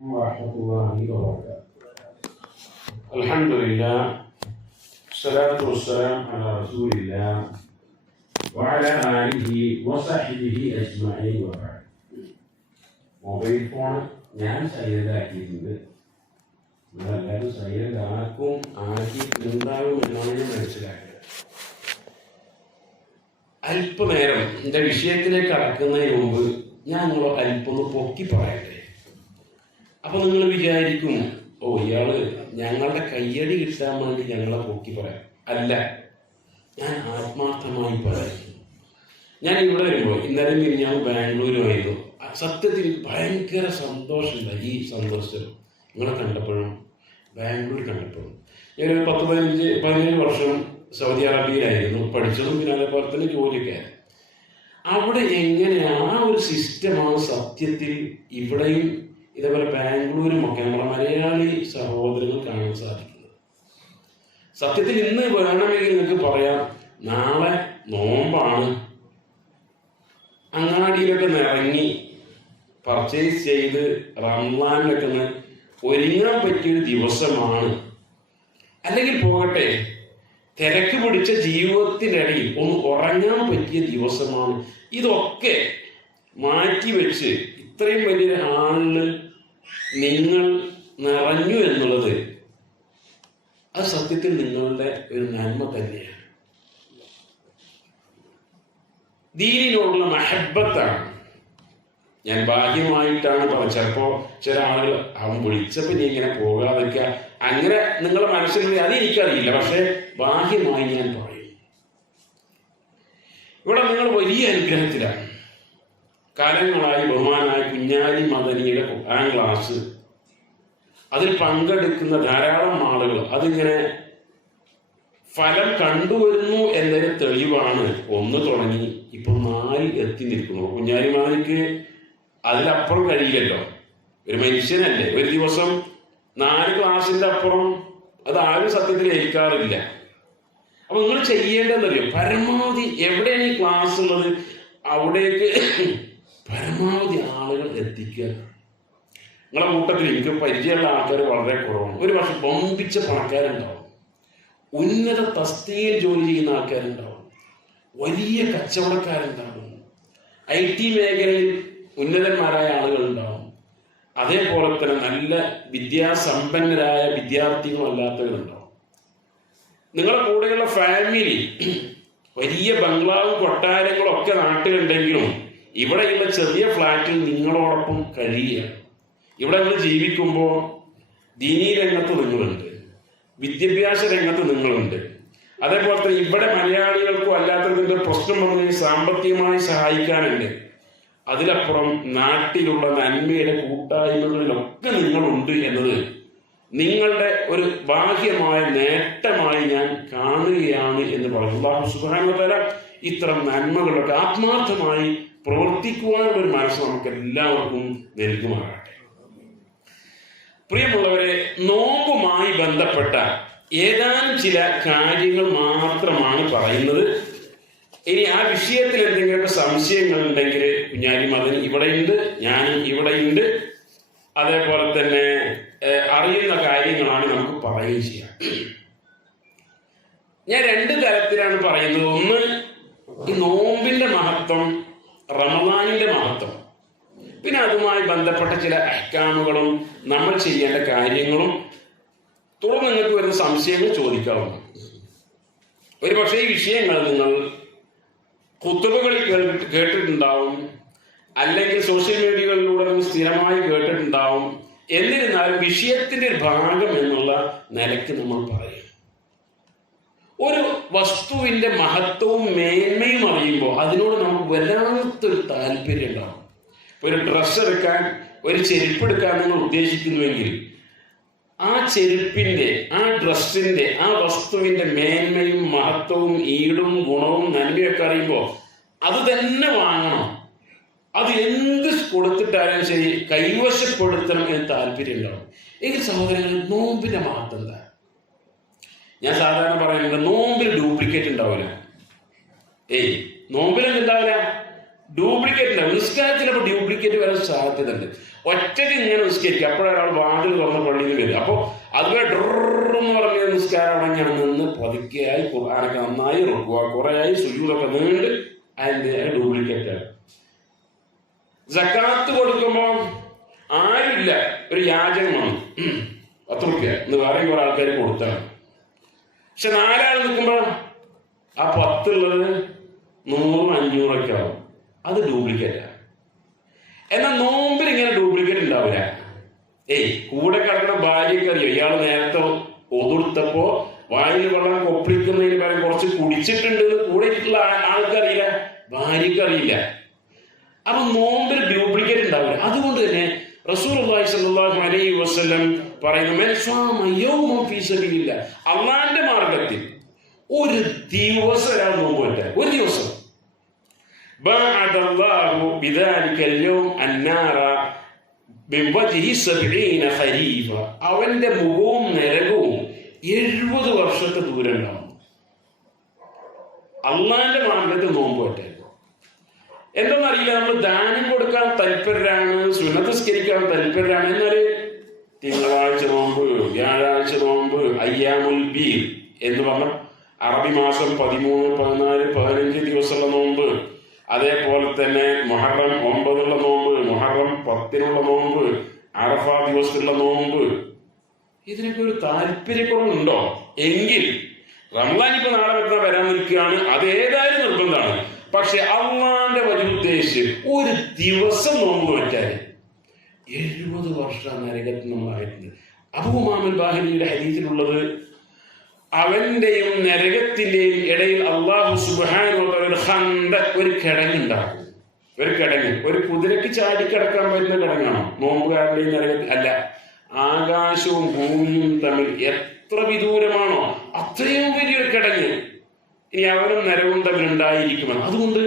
ورحمة الله وبركاته. الحمد لله والصلاة والسلام على رسول الله وعلى آله وصحبه أجمعين وبعد. Mobile phone ഞാൻ സൈലൻ്റാക്കിയിട്ടുണ്ട്. നിങ്ങളെല്ലാവരും silent ആക്കിയിട്ടുണ്ടാവും എന്നാണ് ഞാൻ മനസ്സിലാക്കിയത്. അല്പനേരം എൻ്റെ വിഷയത്തിലേക്ക് കടക്കുന്നതിന് മുമ്പ് ഞാൻ നിങ്ങളെ അല്പൊന്ന് പൊക്കി പറയട്ടെ. അപ്പൊ നിങ്ങൾ വിചാരിക്കും, ഓ ഇയാള് ഞങ്ങളുടെ കയ്യടി കിട്ടാൻ വേണ്ടി ഞങ്ങളെ പൊക്കി പറയാം. അല്ല, ഞാൻ ആത്മാർത്ഥമായി പറയുന്നു. ഞാൻ ഇവിടെ വരുമ്പോൾ ഇന്നലെ ഞാൻ ബാംഗ്ലൂരുമായിരുന്നു. സത്യത്തിൽ ഭയങ്കര സന്തോഷമുണ്ടായി. ഈ സന്തോഷം നിങ്ങളെ കണ്ടപ്പോഴും ബാംഗ്ലൂർ കണ്ടപ്പോഴും. ഞാനൊരു 10-15 വർഷം സൗദി അറേബ്യയിലായിരുന്നു പഠിച്ചതും, പിന്നെ അതേപോലെ തന്നെ ജോലിയൊക്കെ ആയിരുന്നു. അവിടെ എങ്ങനെയാണ് ആ ഒരു സിസ്റ്റമാണ് സത്യത്തിൽ ഇവിടെയും ഇതേപോലെ ബാംഗ്ലൂരും ഒക്കെ നമ്മളെ മലയാളി സഹോദരങ്ങൾ കാണാൻ സാധിക്കുന്നത്. സത്യത്തിൽ ഇന്ന് വേണമെങ്കിൽ നിങ്ങൾക്ക് പറയാം, നാളെ നോമ്പാണ്, അങ്ങാടിയിലൊക്കെ നിറങ്ങി പർച്ചേസ് ചെയ്ത് റംസാനിലൊക്കെ ഒന്ന് ഒരുങ്ങാൻ പറ്റിയൊരു ദിവസമാണ്. അല്ലെങ്കിൽ പോകട്ടെ, തിരക്ക് പിടിച്ച ജീവിതത്തിനിടയിൽ ഒന്ന് ഉറങ്ങാൻ പറ്റിയ ദിവസമാണ്. ഇതൊക്കെ മാറ്റിവെച്ച് ഇത്രയും വലിയൊരു ഹാളില് നിങ്ങൾ നിറഞ്ഞു എന്നുള്ളത് അത് സത്യത്തിൽ നിങ്ങളുടെ ഒരു നന്മ തന്നെയാണ്. ദീനിനോടുള്ള മഹബത്താണ്. ഞാൻ ബാഹ്യമായിട്ടാണ് പറഞ്ഞത്. ചിലപ്പോ ചില ആളുകൾ അവൻ വിളിച്ചപ്പോ നീ ഇങ്ങനെ പോകാതൊക്കെ അങ്ങനെ നിങ്ങളുടെ മനസ്സിൽ അത് എനിക്കറിയില്ല. പക്ഷെ ബാഹ്യമായി ഞാൻ പറയും. ഇവിടെ നിങ്ങൾ വലിയ അനുഗ്രഹത്തിലാണ്. കാലങ്ങളായി ബഹുമാനായ കുഞ്ഞാലി മദനിയുടെ ഖുർആൻ ക്ലാസ്, അതിൽ പങ്കെടുക്കുന്ന ധാരാളം ആളുകൾ അതിങ്ങനെ ഫലം കണ്ടുവരുന്നു എന്നൊരു തെളിവാണ്. 1 തുടങ്ങി ഇപ്പൊ 4 എത്തി നിൽക്കുന്നു. കുഞ്ഞാലി മദനിക്ക് അതിലപ്പുറം കഴിയില്ലല്ലോ. ഒരു മനുഷ്യനല്ലേ, ഒരു ദിവസം 4 ക്ലാസിന്റെ അപ്പുറം അത് ആരും സത്യത്തിൽ ഏൽക്കാറില്ല. അപ്പൊ നിങ്ങൾ ചെയ്യേണ്ടതെന്നറിയോ, പരമാവധി എവിടെയാണ് ഈ ക്ലാസ് ഉള്ളത് അവിടേക്ക് പരമാവധി ആളുകൾ എത്തിക്കുക. നിങ്ങളെ കൂട്ടത്തിൽ എനിക്ക് പരിചയമുള്ള ആൾക്കാർ വളരെ കുറവാണ്. ഒരു പക്ഷെ ബമ്പിച്ച പണക്കാരുണ്ടാവും, ഉന്നത തസ്തികയിൽ ജോലി ചെയ്യുന്ന ആൾക്കാരുണ്ടാവും, വലിയ കച്ചവടക്കാരുണ്ടാവും, IT മേഖലയിൽ ഉന്നതന്മാരായ ആളുകളുണ്ടാവും, അതേപോലെ തന്നെ നല്ല വിദ്യാസമ്പന്നരായ വിദ്യാർത്ഥികളല്ലാത്തവരുണ്ടാവും. നിങ്ങളുടെ കൂടെയുള്ള ഫാമിലി വലിയ ബംഗ്ലാവും കൊട്ടാരങ്ങളും ഒക്കെ നാട്ടിലുണ്ടെങ്കിലും ഇവിടെയുള്ള ചെറിയ ഫ്ലാറ്റിൽ നിങ്ങളോടൊപ്പം കഴിയുകയാണ്. ഇവിടെ നിങ്ങൾ ജീവിക്കുമ്പോൾ ദീനീ രംഗത്ത് നിങ്ങളുണ്ട്, വിദ്യാഭ്യാസ രംഗത്ത് നിങ്ങളുണ്ട്. അതേപോലെ തന്നെ ഇവിടെ മലയാളികൾക്കും അല്ലാത്തതിൻ്റെ പ്രശ്നം വന്ന് സാമ്പത്തികമായി സഹായിക്കാനുണ്ട്. അതിലപ്പുറം നാട്ടിലുള്ള നന്മയുടെ കൂട്ടായ്മകളിലൊക്കെ നിങ്ങളുണ്ട് എന്നത് നിങ്ങളുടെ ഒരു ബാഹ്യമായ നേട്ടമായി ഞാൻ കാണുകയാണ് എന്ന് പറഞ്ഞു. അല്ലാഹു സുബ്ഹാനഹു വ തആല ഇത്തരം നന്മകളൊക്കെ ആത്മാർത്ഥമായി പ്രവർത്തിക്കുവാനുള്ള ഒരു മനസ്സ് നമുക്ക് എല്ലാവർക്കും നൽകുമാറാകട്ടെ. പ്രിയമുള്ളവരെ, നോമ്പുമായി ബന്ധപ്പെട്ട ഏതാനും ചില കാര്യങ്ങൾ മാത്രമാണ് പറയുന്നത്. ഇനി ആ വിഷയത്തിൽ എന്തെങ്കിലുമൊക്കെ സംശയങ്ങൾ ഉണ്ടെങ്കിൽ കുഞ്ഞാലി മദനി ഇവിടെയുണ്ട്, ഞാനും ഇവിടെയുണ്ട്. അതേപോലെ തന്നെ അറിയുന്ന കാര്യങ്ങളാണ് നമുക്ക് പറയുകയും ചെയ്യാം. ഞാൻ 2 തരത്തിലാണ് പറയുന്നത്. ഒന്ന്, ഈ നോമ്പിന്റെ മഹത്വം, റമദാനിന്റെ മഹത്വം, പിന്നെ അതുമായി ബന്ധപ്പെട്ട ചില അഹ്കാമുകളും നമ്മൾ ചെയ്യേണ്ട കാര്യങ്ങളും. തുടർന്ന് നിങ്ങൾക്ക് വരുന്ന സംശയങ്ങൾ ചോദിക്കാവുന്നു. ഒരു പക്ഷേ ഈ വിഷയങ്ങൾ നിങ്ങൾ ഖുതുബകളിൽ കേട്ടിട്ടുണ്ടാവും, അല്ലെങ്കിൽ സോഷ്യൽ മീഡിയകളിലൂടെ സ്ഥിരമായി കേട്ടിട്ടുണ്ടാവും. എന്നിരുന്നാലും വിഷയത്തിന്റെ ഒരു ഭാഗം എന്നുള്ള നിലയ്ക്ക് നമ്മൾ പറയും. ഒരു വസ്തുവിന്റെ മഹത്വവും മേന്മയും അറിയുമ്പോൾ അതിനോട് നമുക്ക് വല്ലാത്തൊരു താല്പര്യം ഉണ്ടാവും. ഒരു ഡ്രസ്സ് എടുക്കാൻ, ഒരു ചെരുപ്പ് എടുക്കാൻ നിങ്ങൾ ഉദ്ദേശിക്കുന്നുവെങ്കിൽ ആ ചെരുപ്പിന്റെ, ആ ഡ്രസ്സിന്റെ, ആ വസ്തുവിന്റെ മേന്മയും മഹത്വവും ഈടും ഗുണവും നന്മയൊക്കെ അറിയുമ്പോൾ അത് തന്നെ വാങ്ങണം. അത് എന്ത് കൊടുത്തിട്ടാലും ശരി കൈവശപ്പെടുത്തണം എന്ന് താല്പര്യം ഉണ്ടാവും. എങ്കിൽ സഹോദരങ്ങൾ, നോമ്പിന്റെ മഹത്വം എന്താ? ഞാൻ സാധാരണ പറയുന്നത്, നോമ്പിൽ ഡ്യൂപ്ലിക്കേറ്റ് ഉണ്ടാവില്ല. നോമ്പിൽ എന്തുണ്ടാവില്ല? ഡ്യൂപ്ലിക്കേറ്റ് ഉണ്ടാവും. നിസ്കാരത്തിൽ ചിലപ്പോൾ ഡ്യൂപ്ലിക്കേറ്റ് വരാൻ സാധ്യതയുണ്ട്. ഒറ്റയ്ക്ക് ഇങ്ങനെ നിസ്കരിക്കുക. അപ്പോഴൊരാൾ വാതിൽ തുറന്ന പള്ളിയിൽ വരും. അപ്പോൾ അതുപോലെ ഡ്രെന്ന് പറഞ്ഞ നിസ്കാരം അടങ്ങിയാണ് നിന്ന് പതുക്കെയായി ഖുർആനൊക്കെ നന്നായി നോക്കുക, കുറേയായി സുജൂദൊക്കെ നീണ്ട് അതിൻ്റെ ഡ്യൂപ്ലിക്കേറ്റാണ്. സക്കാത്ത് കൊടുക്കുമ്പോൾ ആരുമില്ല, ഒരു യാചകം വന്നു 10 റുപ്യ എന്ന് പറയും കുറെ ആൾക്കാർ കൊടുത്താണ്. പക്ഷെ 4 ആൾ നിൽക്കുമ്പോൾ ആ 10 ഉള്ളത് 100-500 ആവും. അത് ഡ്യൂപ്ലിക്കേറ്റാണ്. എന്നാൽ നോമ്പിൽ ഇങ്ങനെ ഡ്യൂപ്ലിക്കേറ്റ് ഉണ്ടാവില്ല. കൂടെ കിടക്കുന്ന ഭാര്യയ്ക്ക് അറിയോ ഇയാൾ നേരത്തെ ഒതുർത്തപ്പോ വായിൽ വെള്ളം കൊപ്പിളിക്കുന്നതിന് പകരം കുറച്ച് കുടിച്ചിട്ടുണ്ടെന്ന് കൂടെ ഇട്ടുള്ള ആൾക്കറിയില്ല, ഭാര്യയ്ക്ക് അറിയില്ല. അപ്പൊ നോമ്പിൽ ഡ്യൂപ്ലിക്കേറ്റ് ഉണ്ടാവില്ല. അതുകൊണ്ട് തന്നെ റസൂലുള്ളാഹി സ്വല്ലല്ലാഹു അലൈഹി വസല്ലം പറയുന്നു, അള്ളാന്റെ മാർഗത്തിൽ ഒരു ദിവസം ഒരാൾ നോമ്പ് പറ്റാൻ, ഒരു ദിവസം അവന്റെ മുഖവും നരകവും 70 വർഷത്തെ ദൂരം ഉണ്ടാവും. അള്ളാന്റെ മാർഗത്തിൽ നോമ്പ് പറ്റാൻ എന്തെന്നറിയില്ല. നമ്മൾ ദാനം കൊടുക്കാൻ തൽപരരാണ്, സുന്നതസ്കരിക്കാൻ തൽപരരാണ്. എന്നാല് തിങ്കളാഴ്ച നോമ്പ്, വ്യാഴാഴ്ച നോമ്പ്, അയ്യാമുൽ ബീർ എന്ന് പറഞ്ഞ അറബി മാസം 13, 14, 15 ദിവസമുള്ള നോമ്പ്, അതേപോലെ തന്നെ മുഹറം 9 നോമ്പ്, മുഹറം 10 നോമ്പ്, അറഫ ദിവസത്തിലുള്ള നോമ്പ്, ഇതിനൊക്കെ ഒരു താല്പര്യക്കുറവുണ്ടോ? എങ്കിൽ റമദാൻ ഇപ്പൊ നാളെ വരാൻ നിൽക്കുകയാണ്, അത് ഏതായാലും നിർബന്ധമാണ്. പക്ഷെ അള്ളാന്റെ വലിയ ഉദ്ദേശിച്ച് ഒരു ദിവസം നോമ്പ് പറ്റാൻ 70 വർഷം നരകത്തിൽ നമ്മളായിരുന്നു. അബൂ ഉമാമൽ ബാഹിലിയുടെ ഹദീസിലുള്ളത്, അവന്റെയും നരകത്തിന്റെയും ഇടയിൽ അള്ളാഹു സുബ്ഹാനഹു വ തആല ഒരു കിടങ്ങുണ്ടാക്കും. ഒരു കിടങ്ങ് ഒരു കുതിരക്ക് ചാടിക്കിടക്കാൻ പറ്റുന്ന കിടങ്ങാണോ നോമ്പുകാരുടെയും നരകത്തിൽ? അല്ല. ആകാശവും ഭൂമിയും തമ്മിൽ എത്ര വിദൂരമാണോ അത്രയും വലിയൊരു കിടങ്ങ് ഇനി അവനും നരവും തമ്മിൽ ഉണ്ടായിരിക്കുമെന്ന്. അതുകൊണ്ട്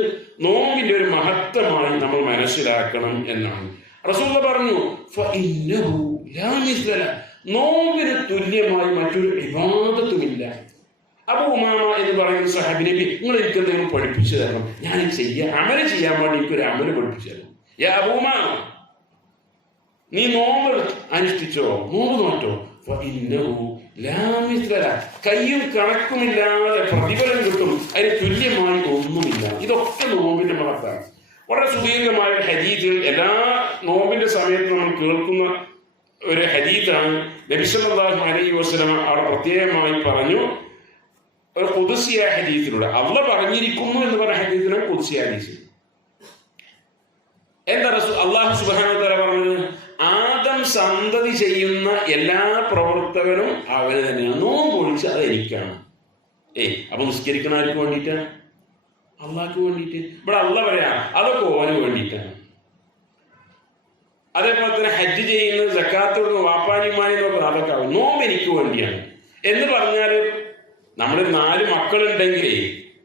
നോമ്പിന്റെ ഒരു മഹത്വമായി നമ്മൾ മനസ്സിലാക്കണം എന്നാണ് റസൂൽ പറഞ്ഞു. നോമ്പിന് തുല്യമായി മറ്റൊരു ഇബാദത്തുമില്ല. അബൂ ഉമാമ എന്ന് പറയുന്ന സഹാബി, നബി നിങ്ങൾ എനിക്ക് എന്തെങ്കിലും പഠിപ്പിച്ചു തരണം, ഞാൻ അമല് ചെയ്യാൻ വേണ്ടി എനിക്കൊരു അമല് പഠിപ്പിച്ചു തരണം. യാ അബൂ ഉമാമ, നീ നോമ്പ് അനുഷ്ഠിച്ചോ, നോമ്പ് നോറ്റോ? കയ്യും കണക്കുമില്ലാതെ പ്രതിഫലം കിട്ടും, അതിന് തുല്യമായി ഒന്നുമില്ല. ഇതൊക്കെ നോമ്പിന്റെ മഹത്താണ്. വളരെ സുദീർഘമായ ഹദീസിൽ എല്ലാ നോമ്പിന്റെ സമയത്ത് നമ്മൾ കേൾക്കുന്ന ഒരു ഹദീസാണ്. നബി സല്ലല്ലാഹു അലൈഹി വസല്ലം അവിടെ പ്രത്യേകമായി പറഞ്ഞു, ഒരു ഖുദ്സിയ ഹദീസിലൂടെ അല്ലാഹ് പറഞ്ഞിരിക്കുന്നു എന്ന് പറഞ്ഞ ഹദീസിനാണ് ഖുദ്സിയ ഹദീസ്. എന്താ അല്ലാഹു സുബ്ഹാനഹു വ തആല പറഞ്ഞത്? ആദം സന്തതി ചെയ്യുന്ന എല്ലാ പ്രവർത്തകനും അവന് തന്നെയാണ്. നോമ്പ് ഒഴിച്ച് അത് എനിക്കാണ്. അപ്പൊ നിസ്കരിക്കണ ആർക്ക് വേണ്ടിയിട്ടാണ്? അള്ളാഹ്ക്ക് വേണ്ടിയിട്ട്. ഇവിടെ അള്ളാഹ് പറയാ അതൊക്കെ ഓന് വേണ്ടിയിട്ടാണ്. അതേപോലെ തന്നെ ഹജ്ജ് ചെയ്യുന്നത്, സക്കാത്ത് കൊടുക്കുന്ന, വാപ്പാനിമാനി നോക്കുന്നത്, അതൊക്കെ നോമ്പ് എനിക്ക് വേണ്ടിയാണ് എന്ന് പറഞ്ഞാൽ, നമ്മൾ 4 മക്കളുണ്ടെങ്കിലേ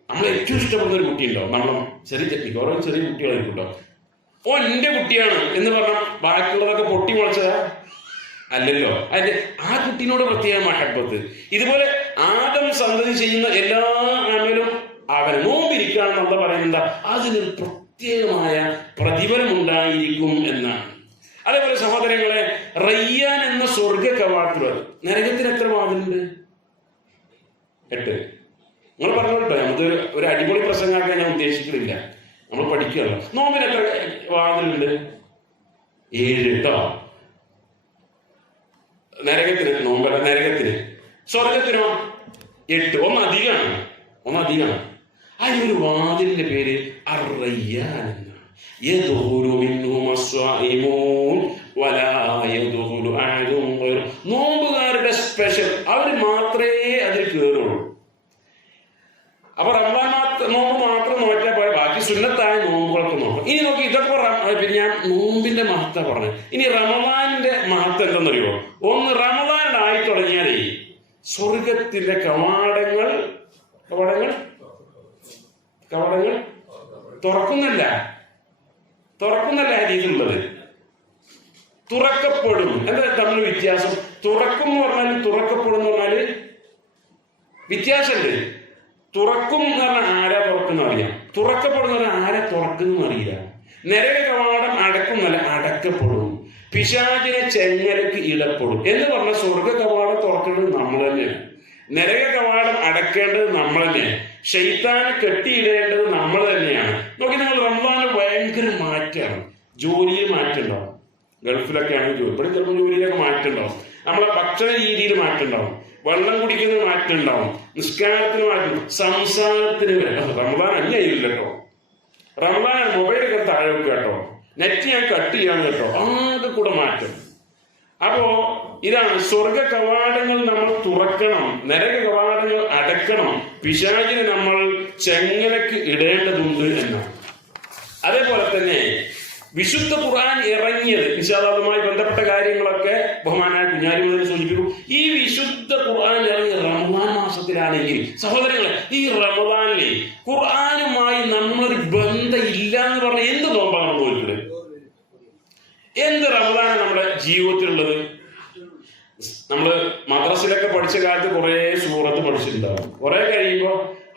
നമ്മൾ ഏറ്റവും ഇഷ്ടപ്പെടുന്ന ഒരു കുട്ടി ഉണ്ടാവും. നമ്മൾ ചെറിയ ഓരോ ചെറിയ കുട്ടികളായിരിക്കും. ഓ എന്റെ കുട്ടിയാണ് എന്ന് പറഞ്ഞാൽ ബാക്കിയുള്ളതൊക്കെ പൊട്ടി മുളച്ചതാ? അല്ലല്ലോ. അതിന്റെ ആ കുട്ടീനോട് പ്രത്യേക മഹബത്ത്. ഇതുപോലെ ആദം സന്തതി ചെയ്യുന്ന എല്ലാ അമലും അവന് നോമ്പിരിക്കുകയാണെന്നുള്ള പറയുന്നത് അതിനൊരു പ്രത്യേകമായ പ്രതിഫലം ഉണ്ടായിരിക്കും എന്നാണ്. അതേപോലെ സഹോദരങ്ങളെ, റയ്യാൻ എന്ന സ്വർഗ കവാടത്തിൽ നരകത്തിന് എത്ര വാതിലുണ്ട്? 8. നിങ്ങൾ പറഞ്ഞോട്ടോ, നമുക്ക് ഒരു അടിപൊളി പ്രസംഗമാക്കാൻ ഞാൻ ഉദ്ദേശിക്കുന്നില്ല, നമ്മൾ പഠിക്കുകയല്ലോ. നോമ്പിന് എത്ര വാതിലുണ്ട്? 7 കേട്ടോ. നരകത്തിന് നോമ്പല്ല, നരകത്തിന്. സ്വർഗത്തിനോ 8. ഒന്നധികമാണ്. അതിനൊരു വാതിലിന്റെ പേര് അർ-റയ്യാൻ എന്നാണ്. നോമ്പുകാരുടെ സ്പെഷ്യൽ, അവർ മാത്രമേ അതിൽ കയറുള്ളൂ. അപ്പൊ റമദാൻ നോമ്പ് മാത്രം നോറ്റാൽ പോയ ബാക്കി സുന്നത്തായ നോമ്പുകളൊക്കെ നോക്കാം. ഇനി നോക്കി, ഇതൊക്കെ ഞാൻ നോമ്പിന്റെ മഹത്വം പറഞ്ഞു. ഇനി റമദാനിന്റെ മഹത്വം എന്തെന്നറിയോ? ഒന്ന്, റമദാൻ ആയി തുടങ്ങിയാലേ സ്വർഗത്തിന്റെ കവാടങ്ങൾ തുറക്കുന്നല്ല ഹദീസിലുള്ളത്, തുറക്കപ്പെടും. എന്താ തമ്മിൽ വ്യത്യാസം? തുറക്കും എന്ന് പറഞ്ഞാൽ തുറക്കപ്പെടും എന്ന് പറഞ്ഞാല് വ്യത്യാസമുണ്ട്. തുറക്കും എന്ന് പറഞ്ഞാൽ ആരാ തുറക്കുന്ന അറിയാം, തുറക്കപ്പെടുന്ന ആരാ തുറക്കുന്ന അറിയില്ല. നരക കവാടം അടക്കുന്നല്ല, അടക്കപ്പെടും. പിശാചിനെ ചെങ്ങലക്ക് ഇടപെടും എന്ന് പറഞ്ഞ സ്വർഗ കവാടം തുറക്കേണ്ടത് നമ്മൾ തന്നെയാണ്, നരക കവാടം അടക്കേണ്ടത് നമ്മൾ തന്നെയാണ്, ശൈത്താനെ കെട്ടിയിടേണ്ടത് നമ്മൾ തന്നെയാണ്. നോക്കി നിങ്ങൾ, റമദാന് ഭയങ്കര മാറ്റമാണ്. ജോലിയിൽ മാറ്റം ഉണ്ടാവും, ഗൾഫിലൊക്കെ ആണെങ്കിൽ ജോലി, ഇവിടെ ചിലപ്പോൾ ജോലിയിലൊക്കെ മാറ്റം ഉണ്ടാവും, നമ്മളെ ഭക്ഷണ രീതിയിൽ മാറ്റം ഉണ്ടാവും, വെള്ളം കുടിക്കുന്ന മാറ്റം ഉണ്ടാവും, നിസ്കാരത്തിന് മാറ്റം, സംസാരത്തിന് റമദാൻ അന്യായില്ല കേട്ടോ. റമദാൻ മൊബൈലൊക്കെ താഴെ വെക്കുക കേട്ടോ, നെറ്റ് ഞാൻ കട്ട് ചെയ്യാൻ കേട്ടോ, ആകെ കൂടെ മാറ്റം. അപ്പോ ഇതാണ്, സ്വർഗ കവാടങ്ങൾ നമ്മൾ തുറക്കണം, നരക കവാടങ്ങൾ അടക്കണം, പിശാചിനെ നമ്മൾ ചെങ്ങലക്ക് ഇടേണ്ടതുണ്ട് എന്നാണ്. അതേപോലെ തന്നെ വിശുദ്ധ ഖുർആൻ ഇറങ്ങിയത്, അതുമായി ബന്ധപ്പെട്ട കാര്യങ്ങളൊക്കെ ബഹുമാനായ കുഞ്ഞാലി മുതൽ സൂചിപ്പിക്കും. ഈ വിശുദ്ധ ഖുർആൻ ഇറങ്ങിയ റമദാൻ മാസത്തിലാണെങ്കിൽ സഹോദരങ്ങളെ, ഈ റമദാനിലെ ഖുർആനുമായി നമ്മളൊരു ബന്ധം ഇല്ല എന്ന് പറഞ്ഞാൽ എന്ത് നോമ്പാണ് നോക്കുന്നത്? എന്ത് റമദാനാണ് നമ്മുടെ ജീവിതത്തിലുള്ളത്? നമ്മള് മദ്രസിലൊക്കെ പഠിച്ച കാലത്ത് കുറെ സൂറത്ത് പഠിച്ചിട്ടുണ്ടാവും, കുറെ കഴിയുമ്പോ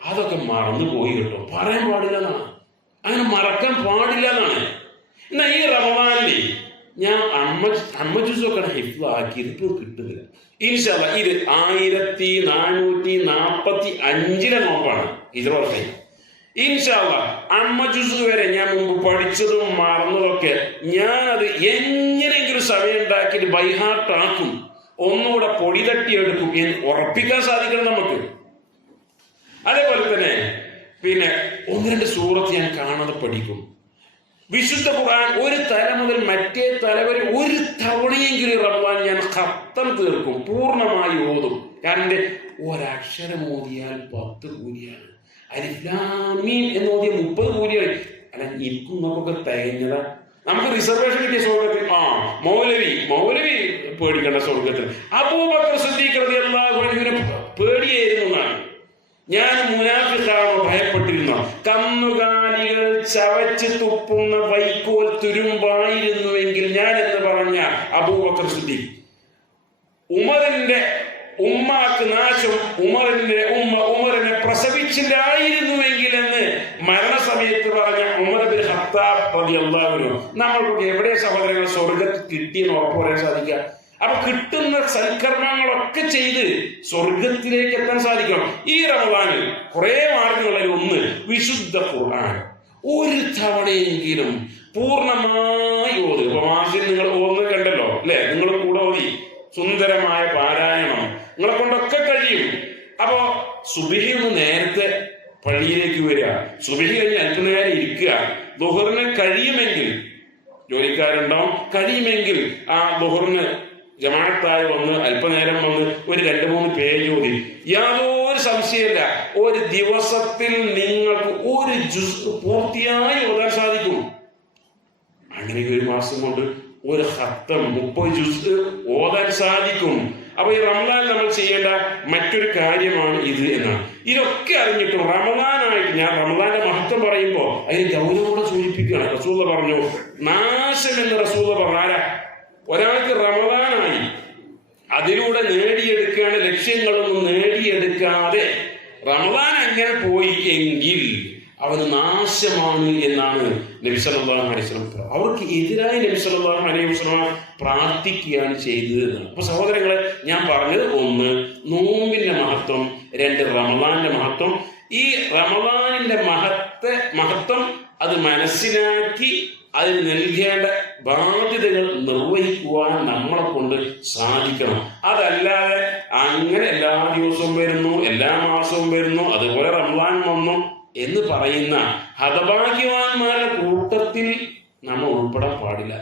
അതൊക്കെ മറന്നു പോയി കേട്ടോ. പറയാൻ പാടില്ല എന്നാണ്, അങ്ങനെ മറക്കാൻ പാടില്ല എന്നാണ്. എന്നാ ഈ റമദാനിൽ ഞാൻ അമ്മ ജ്യൂസൊക്കെ ഹിഫ്ളാക്കിയത് ഇപ്പോൾ കിട്ടുന്നില്ല. ഇൻഷാ അല്ലാഹ് ഇത് 1445 നോമ്പാണ് ഇതുവരെ. ഇൻഷാ അല്ലാഹ് അമ്മ ജ്യൂസ് വരെ ഞാൻ മുമ്പ് പഠിച്ചതും മറന്നതൊക്കെ ഞാനത് എങ്ങനെയെങ്കിലും സമയം ഉണ്ടാക്കിയിട്ട് ബൈഹാർട്ട് ആക്കും, ഒന്നുകൂടെ പൊടി തട്ടിയെടുക്കും എന്ന് ഉറപ്പിക്കാൻ സാധിക്കണം നമുക്ക്. അതേപോലെ തന്നെ പിന്നെ 1-2 സൂറത്ത് ഞാൻ കാണാതെ പഠിക്കും. വിശുദ്ധ ഖുർആൻ ഒരു തല മുതൽ മറ്റേ തല വരെ ഒരു തവണയെങ്കിലും റമദാൻ ഞാൻ ഖത്തം തീർക്കും, പൂർണ്ണമായി ഓതും. കാരണം എന്റെ ഒരക്ഷരം ഓതിയാൽ 10 കൂലിയാണ്, അലിഫ് ലാം മീം എന്ന് ഓതിയ 30 കൂലിയാണ്. അല്ല, എനിക്കും നമുക്കൊക്കെ തികഞ്ഞതാ. നമുക്ക് റിസർവേഷൻ കിട്ടിയ സ്വർഗത്തിൽ മൗലവി പേടിക്കേണ്ട സ്വർഗത്തിൽ അബൂബക്കർ സിദ്ദീഖ് റളിയല്ലാഹു അൻഹുവിനെ പേടിയായിരുന്നു എന്നാണ്. ഞാൻ മുനാഫിഖാണോ ഭയപ്പെട്ടിരുന്നു? കന്നുകാലികൾ ചവച്ച് തുപ്പുന്ന വൈക്കോൽ തുരുമ്പായിരുന്നുവെങ്കിൽ ഞാൻ എന്ന് പറഞ്ഞ അബൂബക്കർ സിദ്ദീഖ്. ഉമറിന്റെ ഉമ്മാക്ക് നാശം, ഉമറിനെ പ്രസവിച്ചില്ലായിരുന്നുവെങ്കിൽ എന്ന് മരണസമയത്ത് പറഞ്ഞ ഉമർ ബിൻ ഖത്താബ് റളിയല്ലാഹു അൻഹു. നമ്മൾക്കൊക്കെ എവിടെ സഹോദരങ്ങൾ സ്വർഗത്ത് കിട്ടിയെന്ന് ഉറപ്പ് പറയാൻ സാധിക്കുക? അപ്പൊ കിട്ടുന്ന സൽക്കർമ്മങ്ങളൊക്കെ ചെയ്ത് സ്വർഗത്തിലേക്ക് എത്താൻ സാധിക്കണം. ഈ റമദാനിൽ കുറെ മാർഗങ്ങളിൽ ഒന്ന് വിശുദ്ധ ഖുർആൻ ഒരു തവണയെങ്കിലും പൂർണ്ണമായി ഓതി. ഇപ്പൊ മാസിൽ നിങ്ങൾ ഓതുന്നത് കണ്ടല്ലോ അല്ലെ, നിങ്ങൾ കൂടെ ഓതി, സുന്ദരമായ പാരായണം നിങ്ങളെ കൊണ്ടൊക്കെ കഴിയും. അപ്പോ സുബഹി ഒന്ന് നേരത്തെ പള്ളിയിലേക്ക് വരിക, സുബഹി കഴിഞ്ഞ് അല്പനേരം ഇരിക്കുക, ദുഹറിന് കഴിയുമെങ്കിൽ, ജോലിക്കാരുണ്ടാവും, കഴിയുമെങ്കിൽ ആ ദുഹറിന് ജമാഅത്തായി വന്ന് അല്പനേരം വന്ന് ഒരു 2-3 പേജ് ഓതി. യാതൊരു സംശയമില്ല, ഒരു ദിവസത്തിൽ നിങ്ങൾക്ക് ഒരു ജുസ് പൂർത്തിയായി ഓതാൻ സാധിക്കും. അങ്ങനെ ഒരു മാസം കൊണ്ട് ഒരു ഖത്തം 30 ജുസ് ഓതാൻ സാധിക്കും. അപ്പൊ ഈ റമദാൻ നമ്മൾ ചെയ്യേണ്ട മറ്റൊരു കാര്യമാണ് ഇത് എന്നാണ്. ഇതൊക്കെ അറിഞ്ഞിട്ടും റമദാനായിട്ട്, ഞാൻ റമദാന്റെ മഹത്വം പറയുമ്പോ അതിന് ഗൗരവത്തോടെ സൂചിപ്പിക്കുകയാണ്. റസൂല പറഞ്ഞു, നാശം എന്ന് റസൂല പറഞ്ഞാല ഒരാൾക്ക് റമദാനായി അതിലൂടെ നേടിയെടുക്കുകയാണ് ലക്ഷ്യങ്ങളൊന്നും നേടിയെടുക്കാതെ റമദാൻ അങ്ങനെ പോയി എങ്കിൽ അവന് നാശമാണ് എന്നാണ് നബി സല്ലല്ലാഹു അലൈഹി വസല്ലം. അവർക്ക് എതിരായി നബി സല്ലല്ലാഹു അലൈഹി വസല്ലം പ്രാർത്ഥിക്കുകയാണ് ചെയ്തത് എന്നാണ്. അപ്പൊ സഹോദരങ്ങളെ, ഞാൻ പറഞ്ഞത് 1 നോമ്പിന്റെ മഹത്വം, 2 റമദാന്റെ മഹത്വം. ഈ റമദാനിന്റെ മഹത്വം അത് മനസ്സിലാക്കി അതിന് നൽകേണ്ട ബാധ്യതകൾ നിർവഹിക്കുവാൻ നമ്മളെ കൊണ്ട് സാധിക്കണം. അതല്ലാതെ അങ്ങനെ എല്ലാ ദിവസവും വരുന്നു, എല്ലാ മാസവും വരുന്നു, അതുപോലെ റമദാൻ വന്നു എന്ന് പറയുന്ന ഹതഭാഗ്യവാന്മാരുടെ കൂട്ടത്തിൽ നമ്മൾ ഉൾപ്പെടാൻ പാടില്ല.